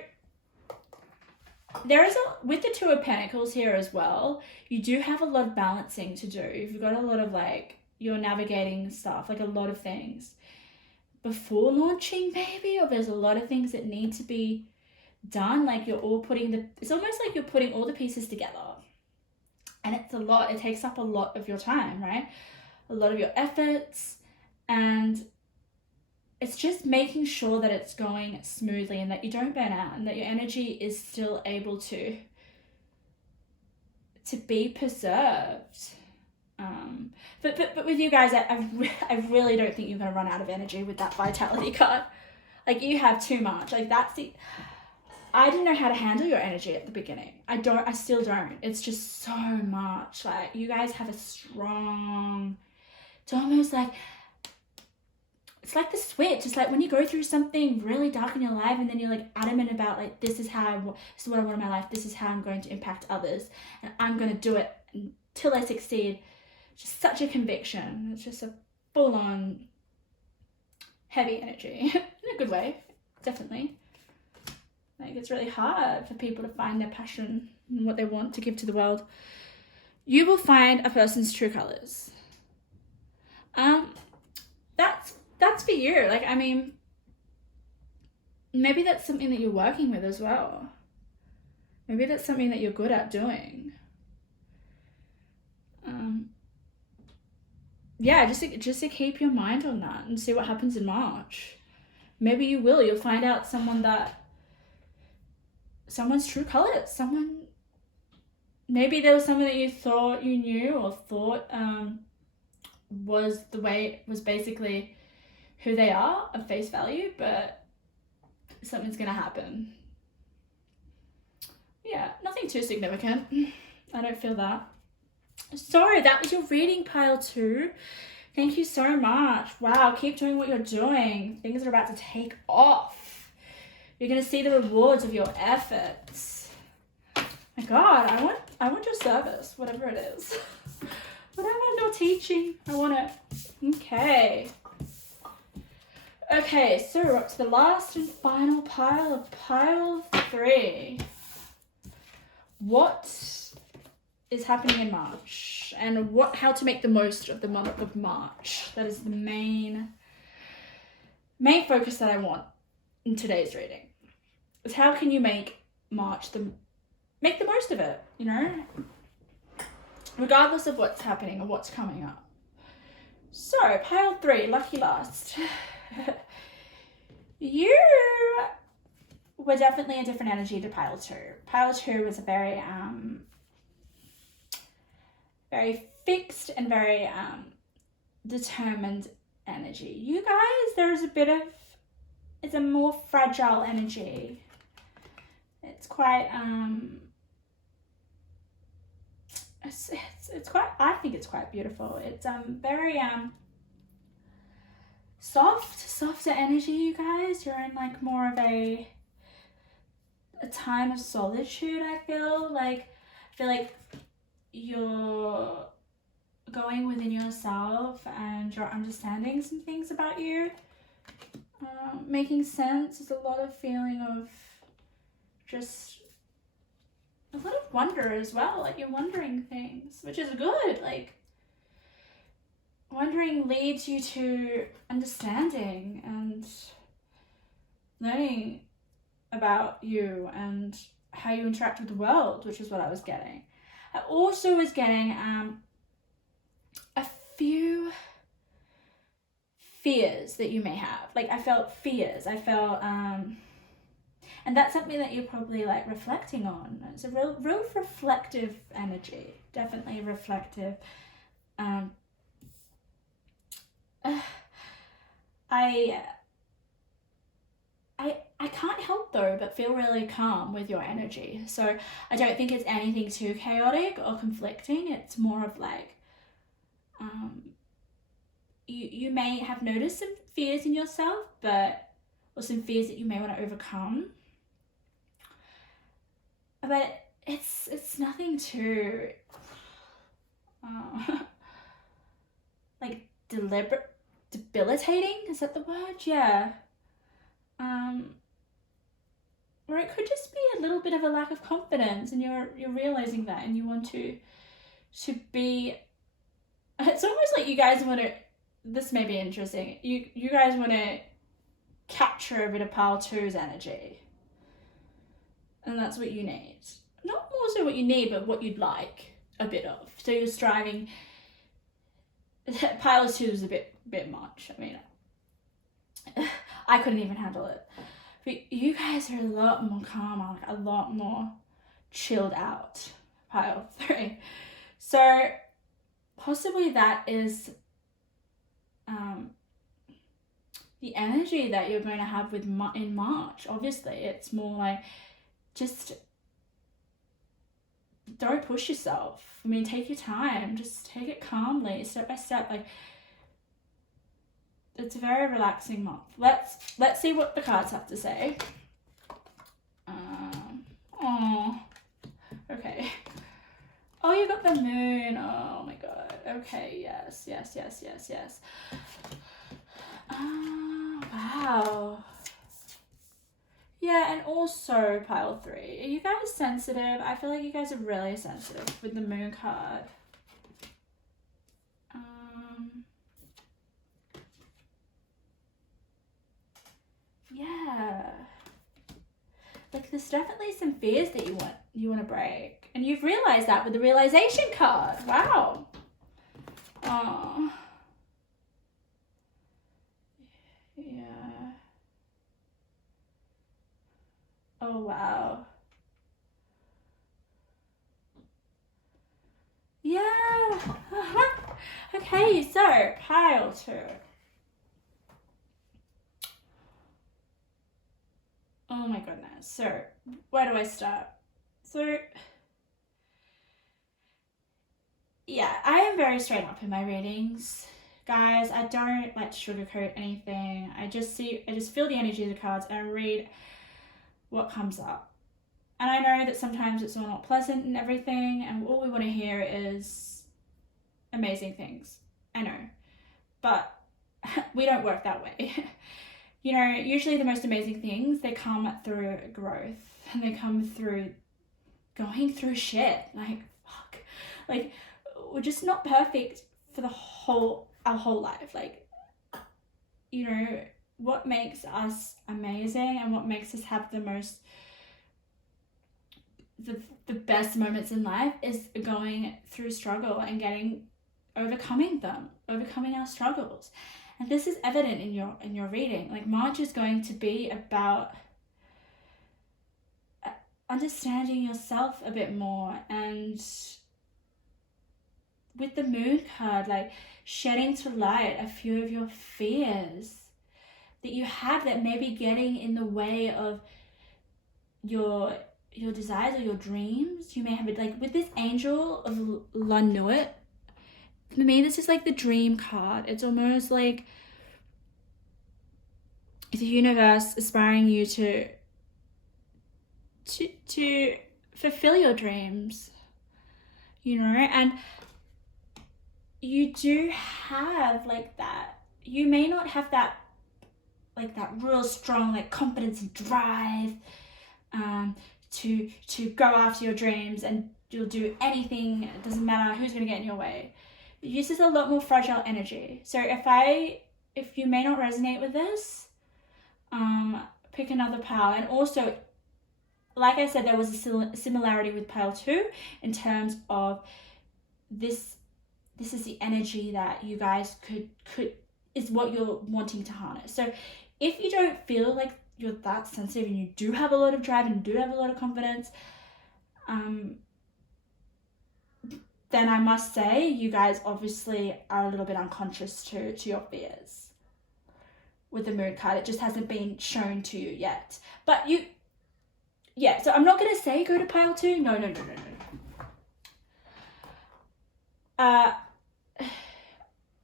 there is with the 2 of Pentacles here as well, you do have a lot of balancing to do. You've got a lot of, like, you're navigating stuff, like a lot of things before launching, maybe, or there's a lot of things that need to be done. Like, you're all it's almost like you're putting all the pieces together. And it's a lot. It takes up a lot of your time, right? A lot of your efforts. And it's just making sure that it's going smoothly and that you don't burn out and that your energy is still able to be preserved. But with you guys, I really don't think you're going to run out of energy with that vitality card. Like, you have too much. Like, I didn't know how to handle your energy at the beginning. I still don't. It's just so much. Like, you guys have a strong, it's almost like, it's like the switch. It's like when you go through something really dark in your life and then you're, like, adamant about, like, this is what I want in my life. This is how I'm going to impact others. And I'm going to do it until I succeed. Just such a conviction. It's just a full-on heavy energy in a good way, definitely. Like, it's really hard for people to find their passion and what they want to give to the world. You will find a person's true colors. That's for you. Like, I mean, maybe that's something that you're working with as well. Maybe that's something that you're good at doing. yeah, just to keep your mind on that and see what happens in March. Maybe you will. You'll find out someone's true colors. Maybe there was someone that you thought you knew or thought was basically who they are at face value, but something's gonna happen. Yeah, nothing too significant. I don't feel that. So that was your reading, pile 2. Thank you so much. Wow, keep doing what you're doing. Things are about to take off. You're gonna see the rewards of your efforts. My God, I want your service, whatever it is. Whatever you're teaching, I want it. Okay. Okay, so we're up to the last and final pile, pile 3. What is happening in March, and how to make the most of the month of March? That is the main focus that I want in today's reading. Is how can you make March make the most of it, you know? Regardless of what's happening or what's coming up. So, pile 3, lucky last. You were definitely a different energy to pile 2. Pile 2 was a very fixed and very determined energy. You guys, it's a more fragile energy. It's quite it's quite, I think it's quite beautiful. It's very softer energy, you guys. You're in like more of a time of solitude. I feel like you're going within yourself and you're understanding some things about you, making sense. There's a lot of feeling of just a lot of wonder as well. Like you're wondering things, which is good. Like wondering leads you to understanding and learning about you and how you interact with the world, which is what I was getting. I also was getting a few fears that you may have. Like I felt fears. I felt and that's something that you're probably like reflecting on. It's a real reflective energy. Definitely reflective. I can't help though but feel really calm with your energy. So I don't think it's anything too chaotic or conflicting. It's more of like you may have noticed some fears in yourself, or some fears that you may want to overcome. But it's nothing too like debilitating. Is that the word? Yeah. Or it could just be a little bit of a lack of confidence, and you're realizing that, and you want to be. It's almost like you guys want to. This may be interesting. You guys want to capture a bit of pile 2's energy, and that's what you need. Not more so what you need, but what you'd like a bit of. So you're striving. Pile 2 is a bit much. I mean, I couldn't even handle it. But you guys are a lot more calmer, like a lot more chilled out. Pile 3. So possibly that is the energy that you're going to have in March. Obviously, it's more like just don't push yourself. I mean, take your time. Just take it calmly, step by step. Like it's a very relaxing month. Let's see what the cards have to say. Okay. Oh, you got the moon. Oh my god. Okay, yes. Wow. Yeah, and also pile 3. Are you guys sensitive? I feel like you guys are really sensitive with the moon card. Yeah. Like there's definitely some fears that you want to break. And you've realized that with the realization card. Wow. Oh. Yeah. Oh, wow. Yeah. Okay, so pile 2. Oh my goodness. So, where do I start? So, yeah, I am very straight up in my readings. Guys, I don't like to sugarcoat anything. I just feel the energy of the cards and I read what comes up. And I know that sometimes it's all not pleasant and everything, and all we want to hear is amazing things. I know. But we don't work that way. You know, usually the most amazing things, they come through growth and they come through going through shit. Like, fuck. Like, we're just not perfect for our whole life. Like, you know, what makes us amazing and what makes us have the best moments in life is going through struggle and overcoming our struggles. And this is evident in your reading. Like, March is going to be about understanding yourself a bit more, and with the Moon card, like shedding to light a few of your fears that you have that may be getting in the way of your desires or your dreams. You may have it like with this Angel of Lanuit. For me, this is like the dream card. It's almost like the universe aspiring you to fulfill your dreams, you know. And you do have like that. You may not have that like that real strong like confidence and drive to go after your dreams, and you'll do anything. It doesn't matter who's going to get in your way. It uses a lot more fragile energy. So if you may not resonate with this, pick another pile. And also, like I said, there was a similarity with pile 2 in terms of this is the energy that you guys could is what you're wanting to harness. So if you don't feel like you're that sensitive and you do have a lot of drive and do have a lot of confidence, then I must say you guys obviously are a little bit unconscious to your fears. With the Moon card, it just hasn't been shown to you yet. But so I'm not going to say go to pile 2. No.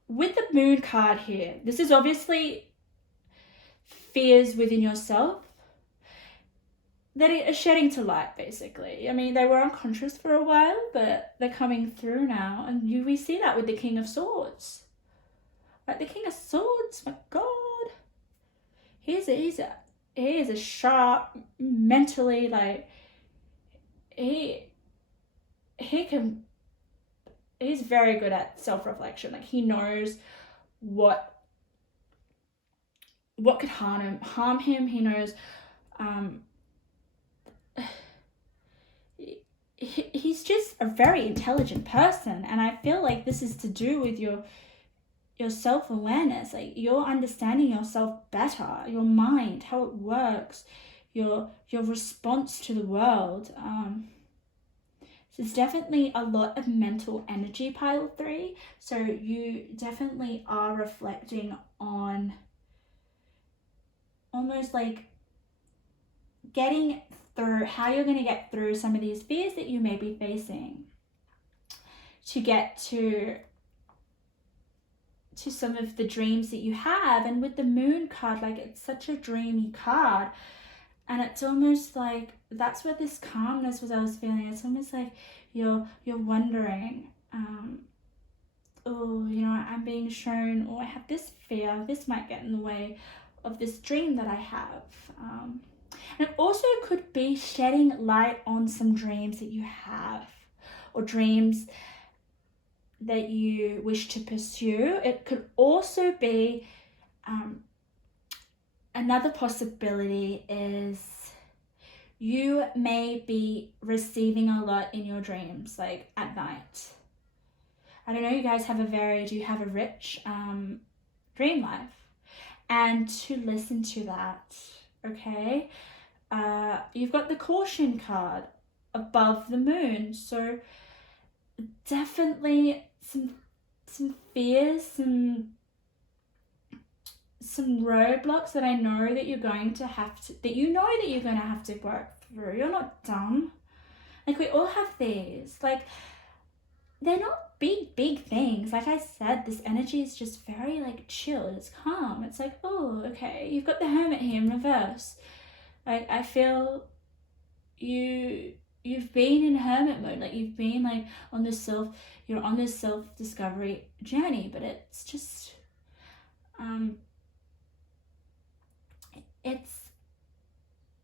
With the Moon card here, this is obviously fears within yourself that are shedding to light, basically. I mean, they were unconscious for a while, but they're coming through now. And we see that with the King of Swords. Like, the King of Swords, my God. He is a sharp, mentally, like, he's very good at self-reflection. Like, he knows what could harm him. He knows he's just a very intelligent person, and I feel like this is to do with your self-awareness. Like, you're understanding yourself better, your mind, how it works, your response to the world. There's definitely a lot of mental energy, pile 3. So you definitely are reflecting on almost like getting through how you're going to get through some of these fears that you may be facing to get to some of the dreams that you have. And with the Moon card, like, it's such a dreamy card, and it's almost like that's where this calmness was I was feeling. It's almost like you're wondering, oh, you know, I'm being shown, or I have this fear, this might get in the way of this dream that I have. And it also could be shedding light on some dreams that you have, or dreams that you wish to pursue. It could also be another possibility is you may be receiving a lot in your dreams, like at night. I don't know, you guys do you have a rich dream life? and to listen to that, okay? You've got the caution card above the moon, so definitely some fears, some roadblocks that I know that you're going to have to, that you know that you're going to have to work through. You're not dumb. Like, we all have these. Like, they're not big things. Like I said, this energy is just very, like, chill. It's calm. It's like, oh, okay. You've got the Hermit here in reverse. Like, I feel you've been in hermit mode. Like, you've been, like, you're on this self-discovery journey, but it's just,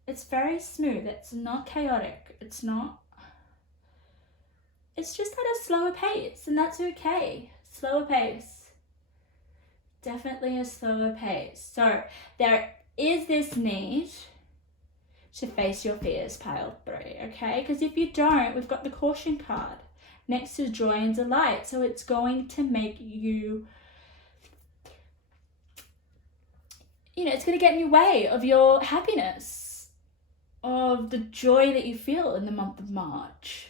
it's very smooth. It's not chaotic. It's just at a slower pace, and that's okay. Slower pace. Definitely a slower pace. So there is this need to face your fears, pile 3, okay? Because if you don't, we've got the caution card next to joy and delight. So it's going to make you, it's going to get in your way of your happiness, of the joy that you feel in the month of March.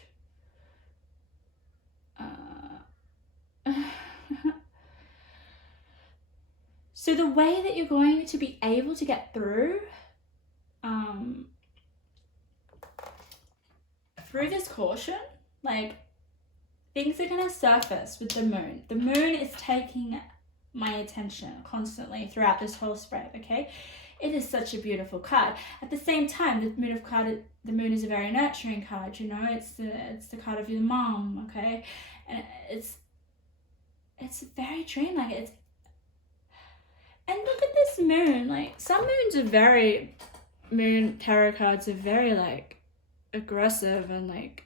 So the way that you're going to be able to get through this caution, like, things are going to surface with the moon. The moon is taking my attention constantly throughout this whole spread, okay? It is such a beautiful card. At the same time, the moon is a very nurturing card, it's the card of your mom, okay? And it's very dreamlike. And look at this moon. Like, some tarot cards are very, like, aggressive and, like,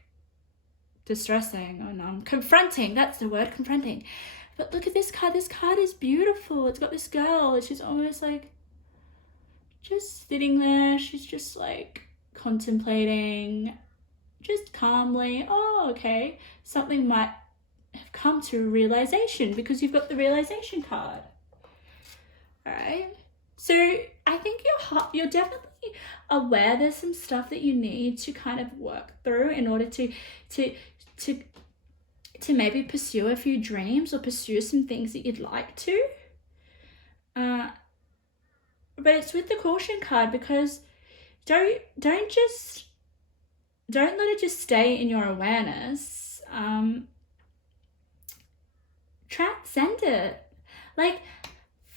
distressing and confronting. That's the word, confronting. But look at this card. This card is beautiful. It's got this girl. She's almost, like, just sitting there. She's just, like, contemplating, just calmly. Oh, okay. Something might have come to realization, because you've got the realization card. All right. So I think you're definitely aware there's some stuff that you need to kind of work through in order to maybe pursue a few dreams or pursue some things that you'd like to. But it's with the caution card, because don't let it just stay in your awareness. Transcend it. Like,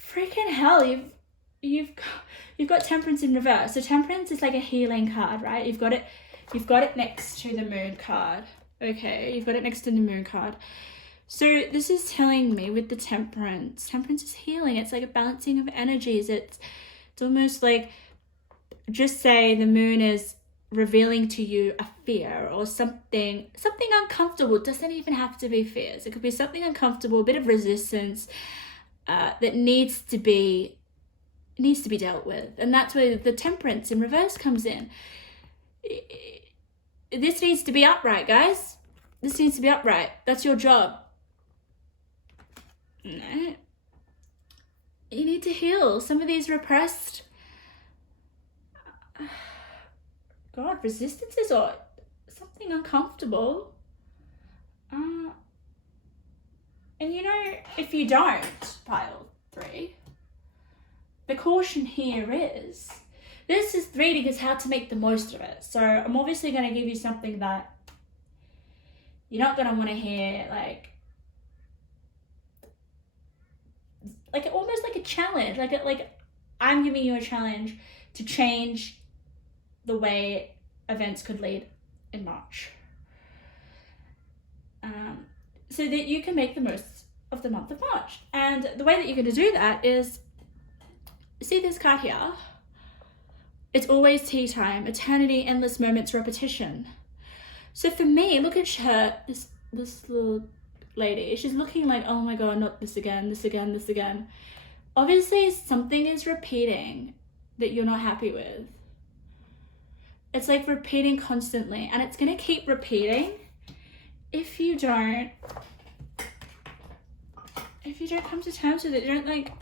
freaking hell, you've got Temperance in reverse. So Temperance is like a healing card, right? You've got it next to the moon card. Okay, you've got it next to the moon card. So this is telling me with the Temperance is healing. It's like a balancing of energies. It's almost like, just say the moon is revealing to you a fear or something uncomfortable. It doesn't even have to be fears. It could be something uncomfortable, a bit of resistance that needs to be dealt with. And that's where the Temperance in reverse comes in. This needs to be upright, guys. This needs to be upright. That's your job. No. You need to heal some of these repressed resistances or something uncomfortable. And if you don't, pile 3, the caution here is, this is reading is how to make the most of it. So I'm obviously going to give you something that you're not going to want to hear, like almost like a challenge, like I'm giving you a challenge to change the way events could lead in March, so that you can make the most of the month of March. And the way that you're going to do that is, see this card here? It's always tea time, eternity, endless moments, repetition. So for me, look at her, this little lady. She's looking like, oh my God, not this again, this again, this again. Obviously, something is repeating that you're not happy with. It's like repeating constantly, and it's going to keep repeating if you don't come to terms with it. You don't, like,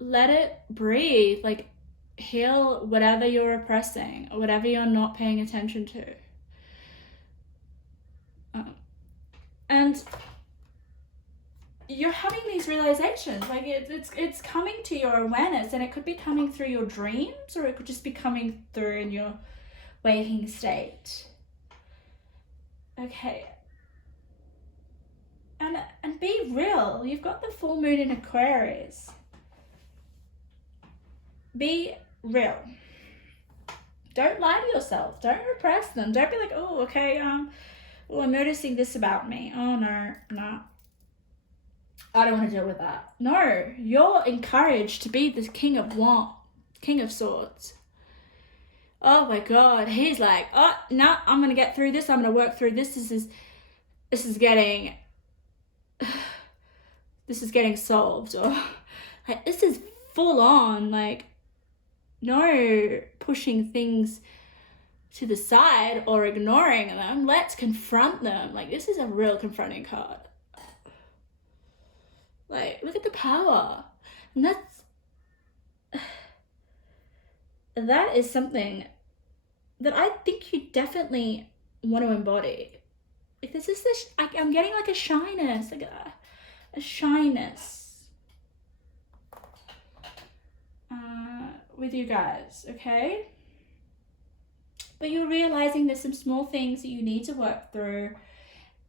let it breathe. Like, heal whatever you're repressing or whatever you're not paying attention to. And you're having these realizations, like it's coming to your awareness, and it could be coming through your dreams, or it could just be coming through in your waking state. Okay. And be real. You've got the full moon in Aquarius. Be real. Don't lie to yourself. Don't repress them. Don't be like, oh, okay, I'm noticing this about me. Oh no, I don't want to deal with that. No, you're encouraged to be the king of swords. Oh my God, he's like, oh no, I'm gonna get through this. I'm gonna work through this. This is getting solved. Or like, this is full on, like, no pushing things to the side or ignoring them. Let's confront them. Like, this is a real confronting card. Like, look at the power. And that is something that I think you definitely want to embody. Like, there's just this, I'm getting like a shyness, like a shyness with you guys, okay? But you're realizing there's some small things that you need to work through.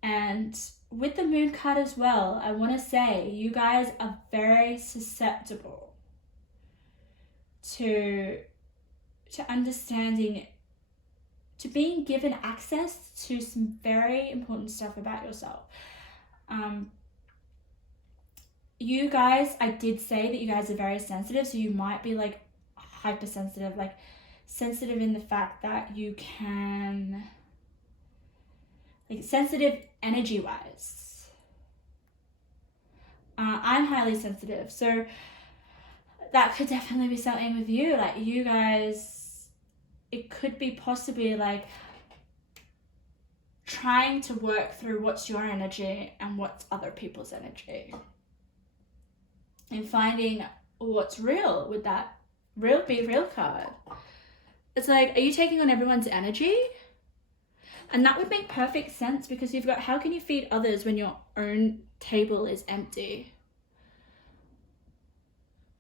And with the moon card as well, I want to say you guys are very susceptible to understanding, to being given access to some very important stuff about yourself. You guys, I did say that you guys are very sensitive, so you might be like hypersensitive, like sensitive in the fact that you can, like, sensitive energy wise. I'm highly sensitive, so that could definitely be something with you. Like, you guys, it could be possibly like trying to work through what's your energy and what's other people's energy, and finding what's real with that be real card. It's like, are you taking on everyone's energy? And that would make perfect sense, because you've got, how can you feed others when your own table is empty?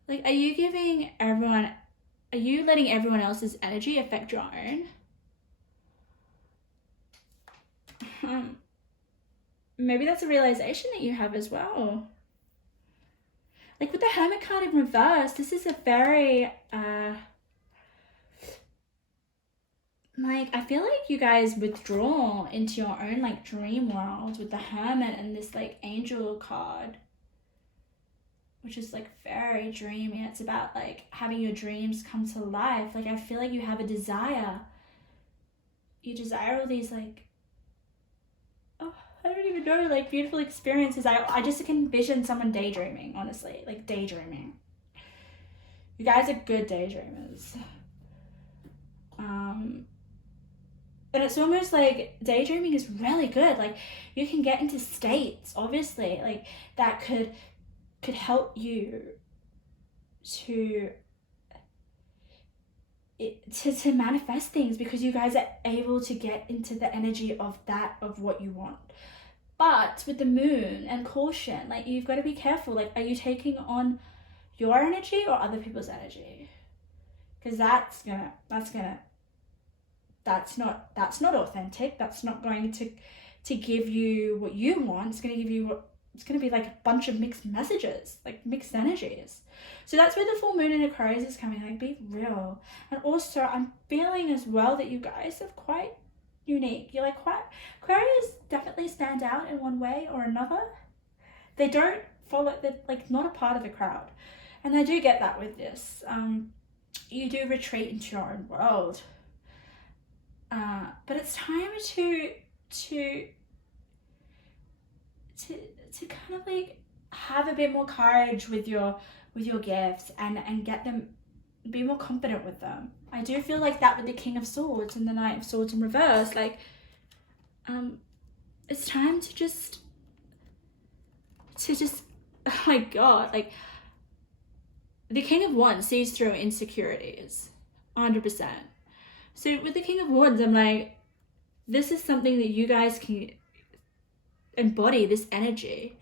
Like, are you letting everyone else's energy affect your own? Maybe that's a realization that you have as well. Like, with the Hermit card in reverse, this is a very, like, I feel like you guys withdraw into your own, like, dream world with the Hermit and this, like, Angel card, which is, like, very dreamy. It's about, like, having your dreams come to life. Like, I feel like you have a desire. You desire all these, like, I don't even know, like, beautiful experiences. I just can envision someone daydreaming, honestly, like, daydreaming. You guys are good daydreamers. And it's almost like daydreaming is really good. Like, you can get into states, obviously, like, that could help you to manifest things, because you guys are able to get into the energy of what you want. But with the moon and caution, like, you've got to be careful. Like, are you taking on your energy or other people's energy? Because that's not authentic. That's not going to give you what you want. It's going to give you it's going to be like a bunch of mixed messages, like mixed energies. So that's where the full moon in Aquarius is coming. Like, be real. And also, I'm feeling as well that you guys are quite unique. You're like quite, Aquarius definitely stand out in one way or another. They don't follow, they're like not a part of the crowd. And I do get that with this. You do retreat into your own world. But it's time to kind of like have a bit more courage with your gifts and get them, be more confident with them. I do feel like that with the King of Swords and the Knight of Swords in reverse. Like, it's time to just oh my God, like, the King of Wands sees through insecurities, 100%. So with the King of Wands, I'm like, this is something that you guys can embody, this energy.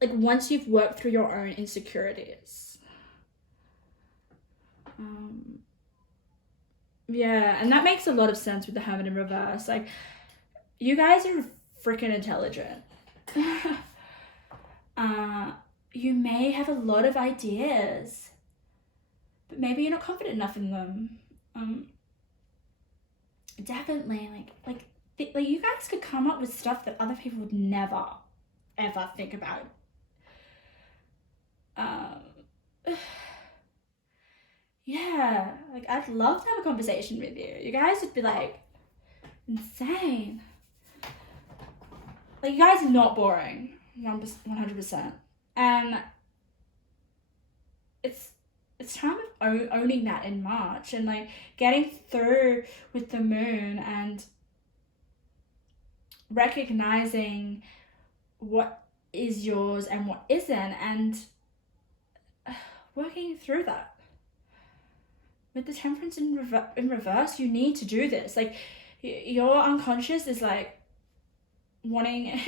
Like once you've worked through your own insecurities. Yeah, and that makes a lot of sense with the Hermit in reverse. Like, you guys are freaking intelligent. You may have a lot of ideas, but maybe you're not confident enough in them. Definitely, like you guys could come up with stuff that other people would never, ever think about. Yeah, like I'd love to have a conversation with you. You guys would be like insane. Like, you guys are not boring, 100%. And it's time of owning that in March and like getting through with the moon and recognizing what is yours and what isn't, and working through that. With the Temperance in reverse, you need to do this. Like, your unconscious is like wanting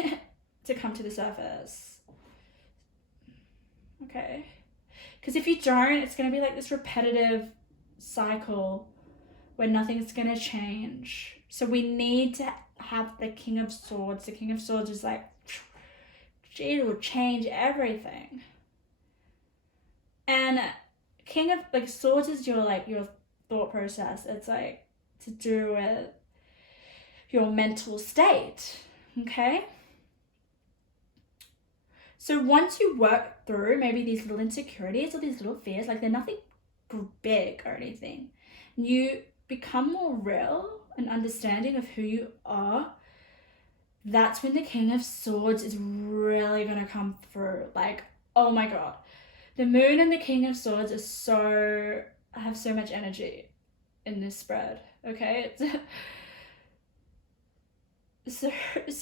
to come to the surface. Okay? Because if you don't, it's going to be like this repetitive cycle where nothing's going to change. So we need to have the King of Swords. The King of Swords is like, it will change everything. And King of like Swords is your thought process. It's like to do with your mental state. Okay? So once you work through maybe these little insecurities or these little fears, like they're nothing big or anything, you become more real and understanding of who you are, that's when the King of Swords is really going to come through. Like, oh my God. The moon and the King of Swords have so much energy in this spread, okay? So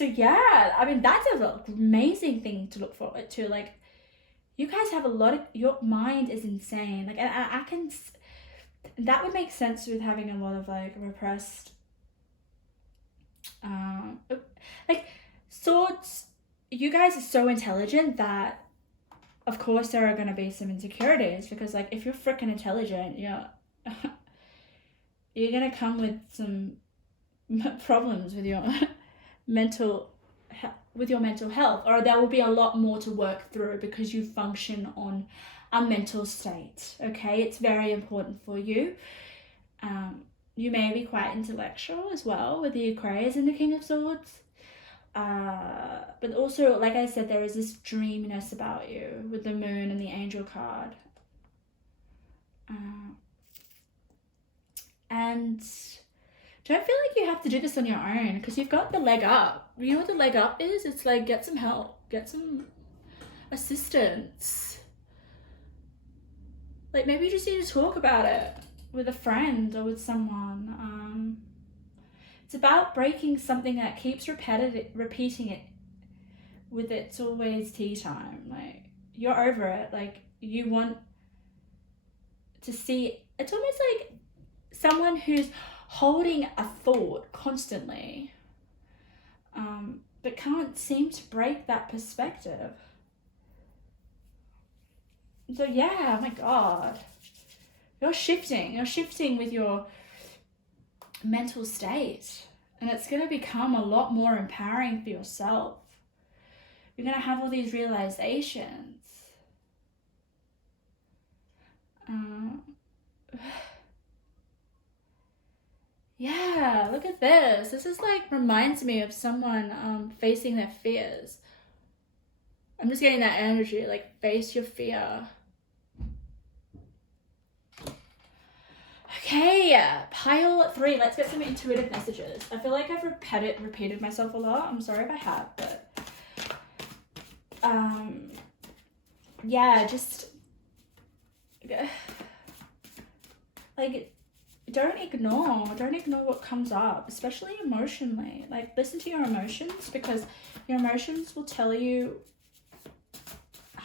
yeah, I mean, that's an amazing thing to look forward to. Like, you guys have a lot of, your mind is insane. Like, and I can, that would make sense with having a lot of like repressed, like swords. You guys are so intelligent that of course there are going to be some insecurities, because like if you're freaking intelligent, you're going to come with some problems with your mental health, or there will be a lot more to work through because you function on a mental state. Okay, it's very important for you. You may be quite intellectual as well with the Aquarius and the King of Swords. But also, like I said, there is this dreaminess about you with the moon and the angel card. And don't feel like you have to do this on your own, because you've got the leg up. You know what the leg up is? It's like, get some help, get some assistance. Like, maybe you just need to talk about it with a friend or with someone. It's about breaking something that keeps repeating it with it's always tea time. Like, you're over it. Like, you want to see, it's almost like someone who's holding a thought constantly, but can't seem to break that perspective. So yeah, oh my God, you're shifting with your mental state, and it's going to become a lot more empowering for yourself. You're going to have all these realizations. Yeah, look at this. This is like, reminds me of someone facing their fears. I'm just getting that energy, like, face your fear. Okay, pile 3. Let's get some intuitive messages. I feel like I've repeated myself a lot. I'm sorry if I have, but yeah, just like, don't ignore what comes up, especially emotionally. Like, listen to your emotions, because your emotions will tell you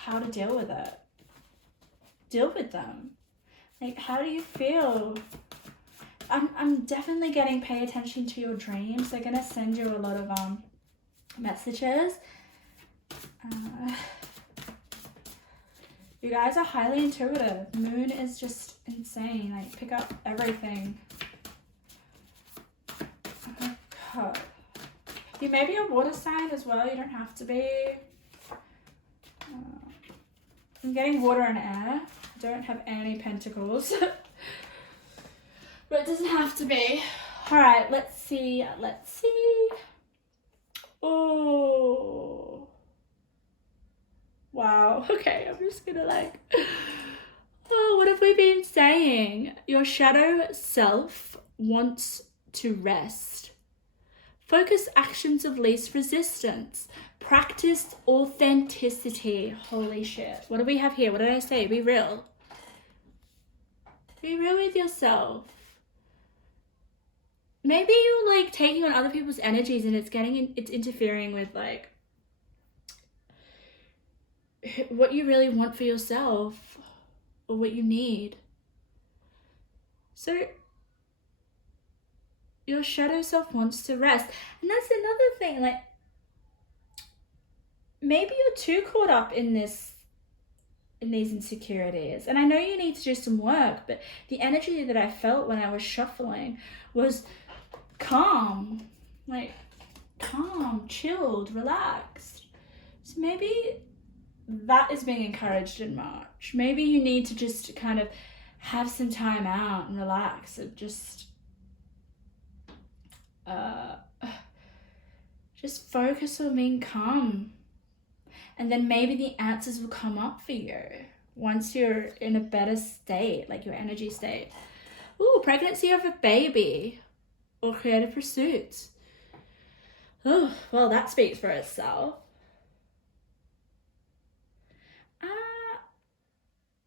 how to deal with it. Deal with them. Like, how do you feel? I'm definitely getting pay attention to your dreams. They're gonna send you a lot of messages. You guys are highly intuitive. Moon is just insane. Like, pick up everything. Oh God. You may be a water sign as well. You don't have to be. I'm getting water and air. I don't have any pentacles. But it doesn't have to be. Alright, let's see. Let's see. Oh. Wow. Okay, I'm just gonna like... Oh, what have we been saying? Your shadow self wants to rest. Focus actions of least resistance. Practice authenticity. Holy shit. What do we have here? What did I say? Be real. Be real with yourself. Maybe you're like taking on other people's energies and it's interfering with like what you really want for yourself or what you need. So your shadow self wants to rest. And that's another thing, like maybe you're too caught up in these insecurities. And I know you need to do some work, but the energy that I felt when I was shuffling was calm, like calm, chilled, relaxed. So maybe that is being encouraged in March. Maybe you need to just kind of have some time out and relax and just focus on being calm. And then maybe the answers will come up for you once you're in a better state, like your energy state. Ooh, pregnancy of a baby or creative pursuits. Oh, well, that speaks for itself.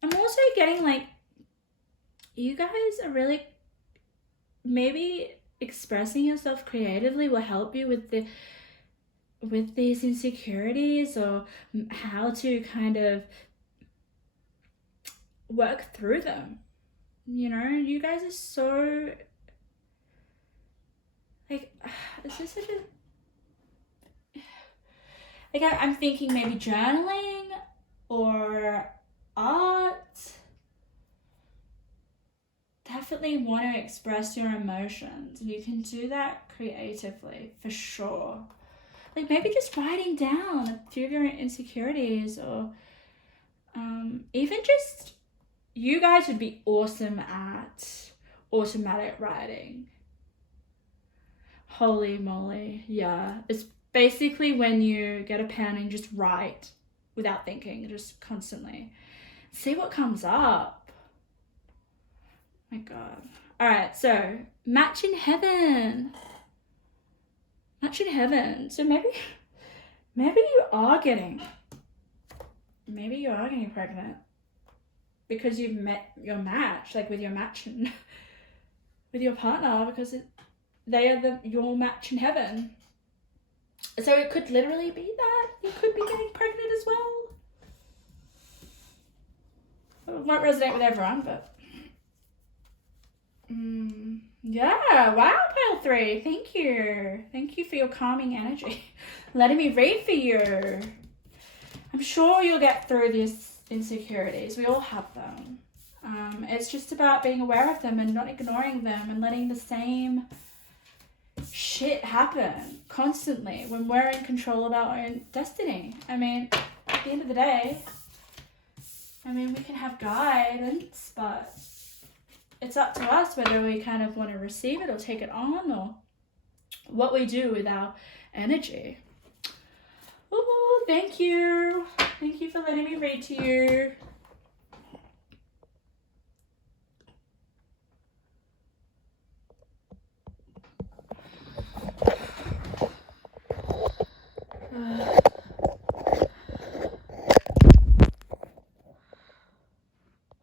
I'm also getting like, you guys are really, maybe expressing yourself creatively will help you with these insecurities, or how to kind of work through them. You know, you guys are so like, it's just such a, like I'm thinking maybe journaling or art. Definitely want to express your emotions, and you can do that creatively for sure. Like maybe just writing down a few of your insecurities, or even just, you guys would be awesome at automatic writing. Holy moly, yeah. It's basically when you get a pen and just write without thinking, just constantly. See what comes up. My God. All right, so match in heaven. Match in heaven. So maybe you are getting pregnant because you've met your match, like with your match and with your partner, because they are your match in heaven. So it could literally be that you could be getting pregnant as well. It won't resonate with everyone, but yeah. Wow, pile 3. Thank you for your calming energy. Letting me read for you. I'm sure you'll get through these insecurities. We all have them. It's just about being aware of them and not ignoring them and letting the same shit happen constantly when we're in control of our own destiny. I mean, at the end of the day, we can have guidance, but it's up to us whether we kind of want to receive it or take it on, or what we do with our energy. Oh, thank you. Thank you for letting me read to you.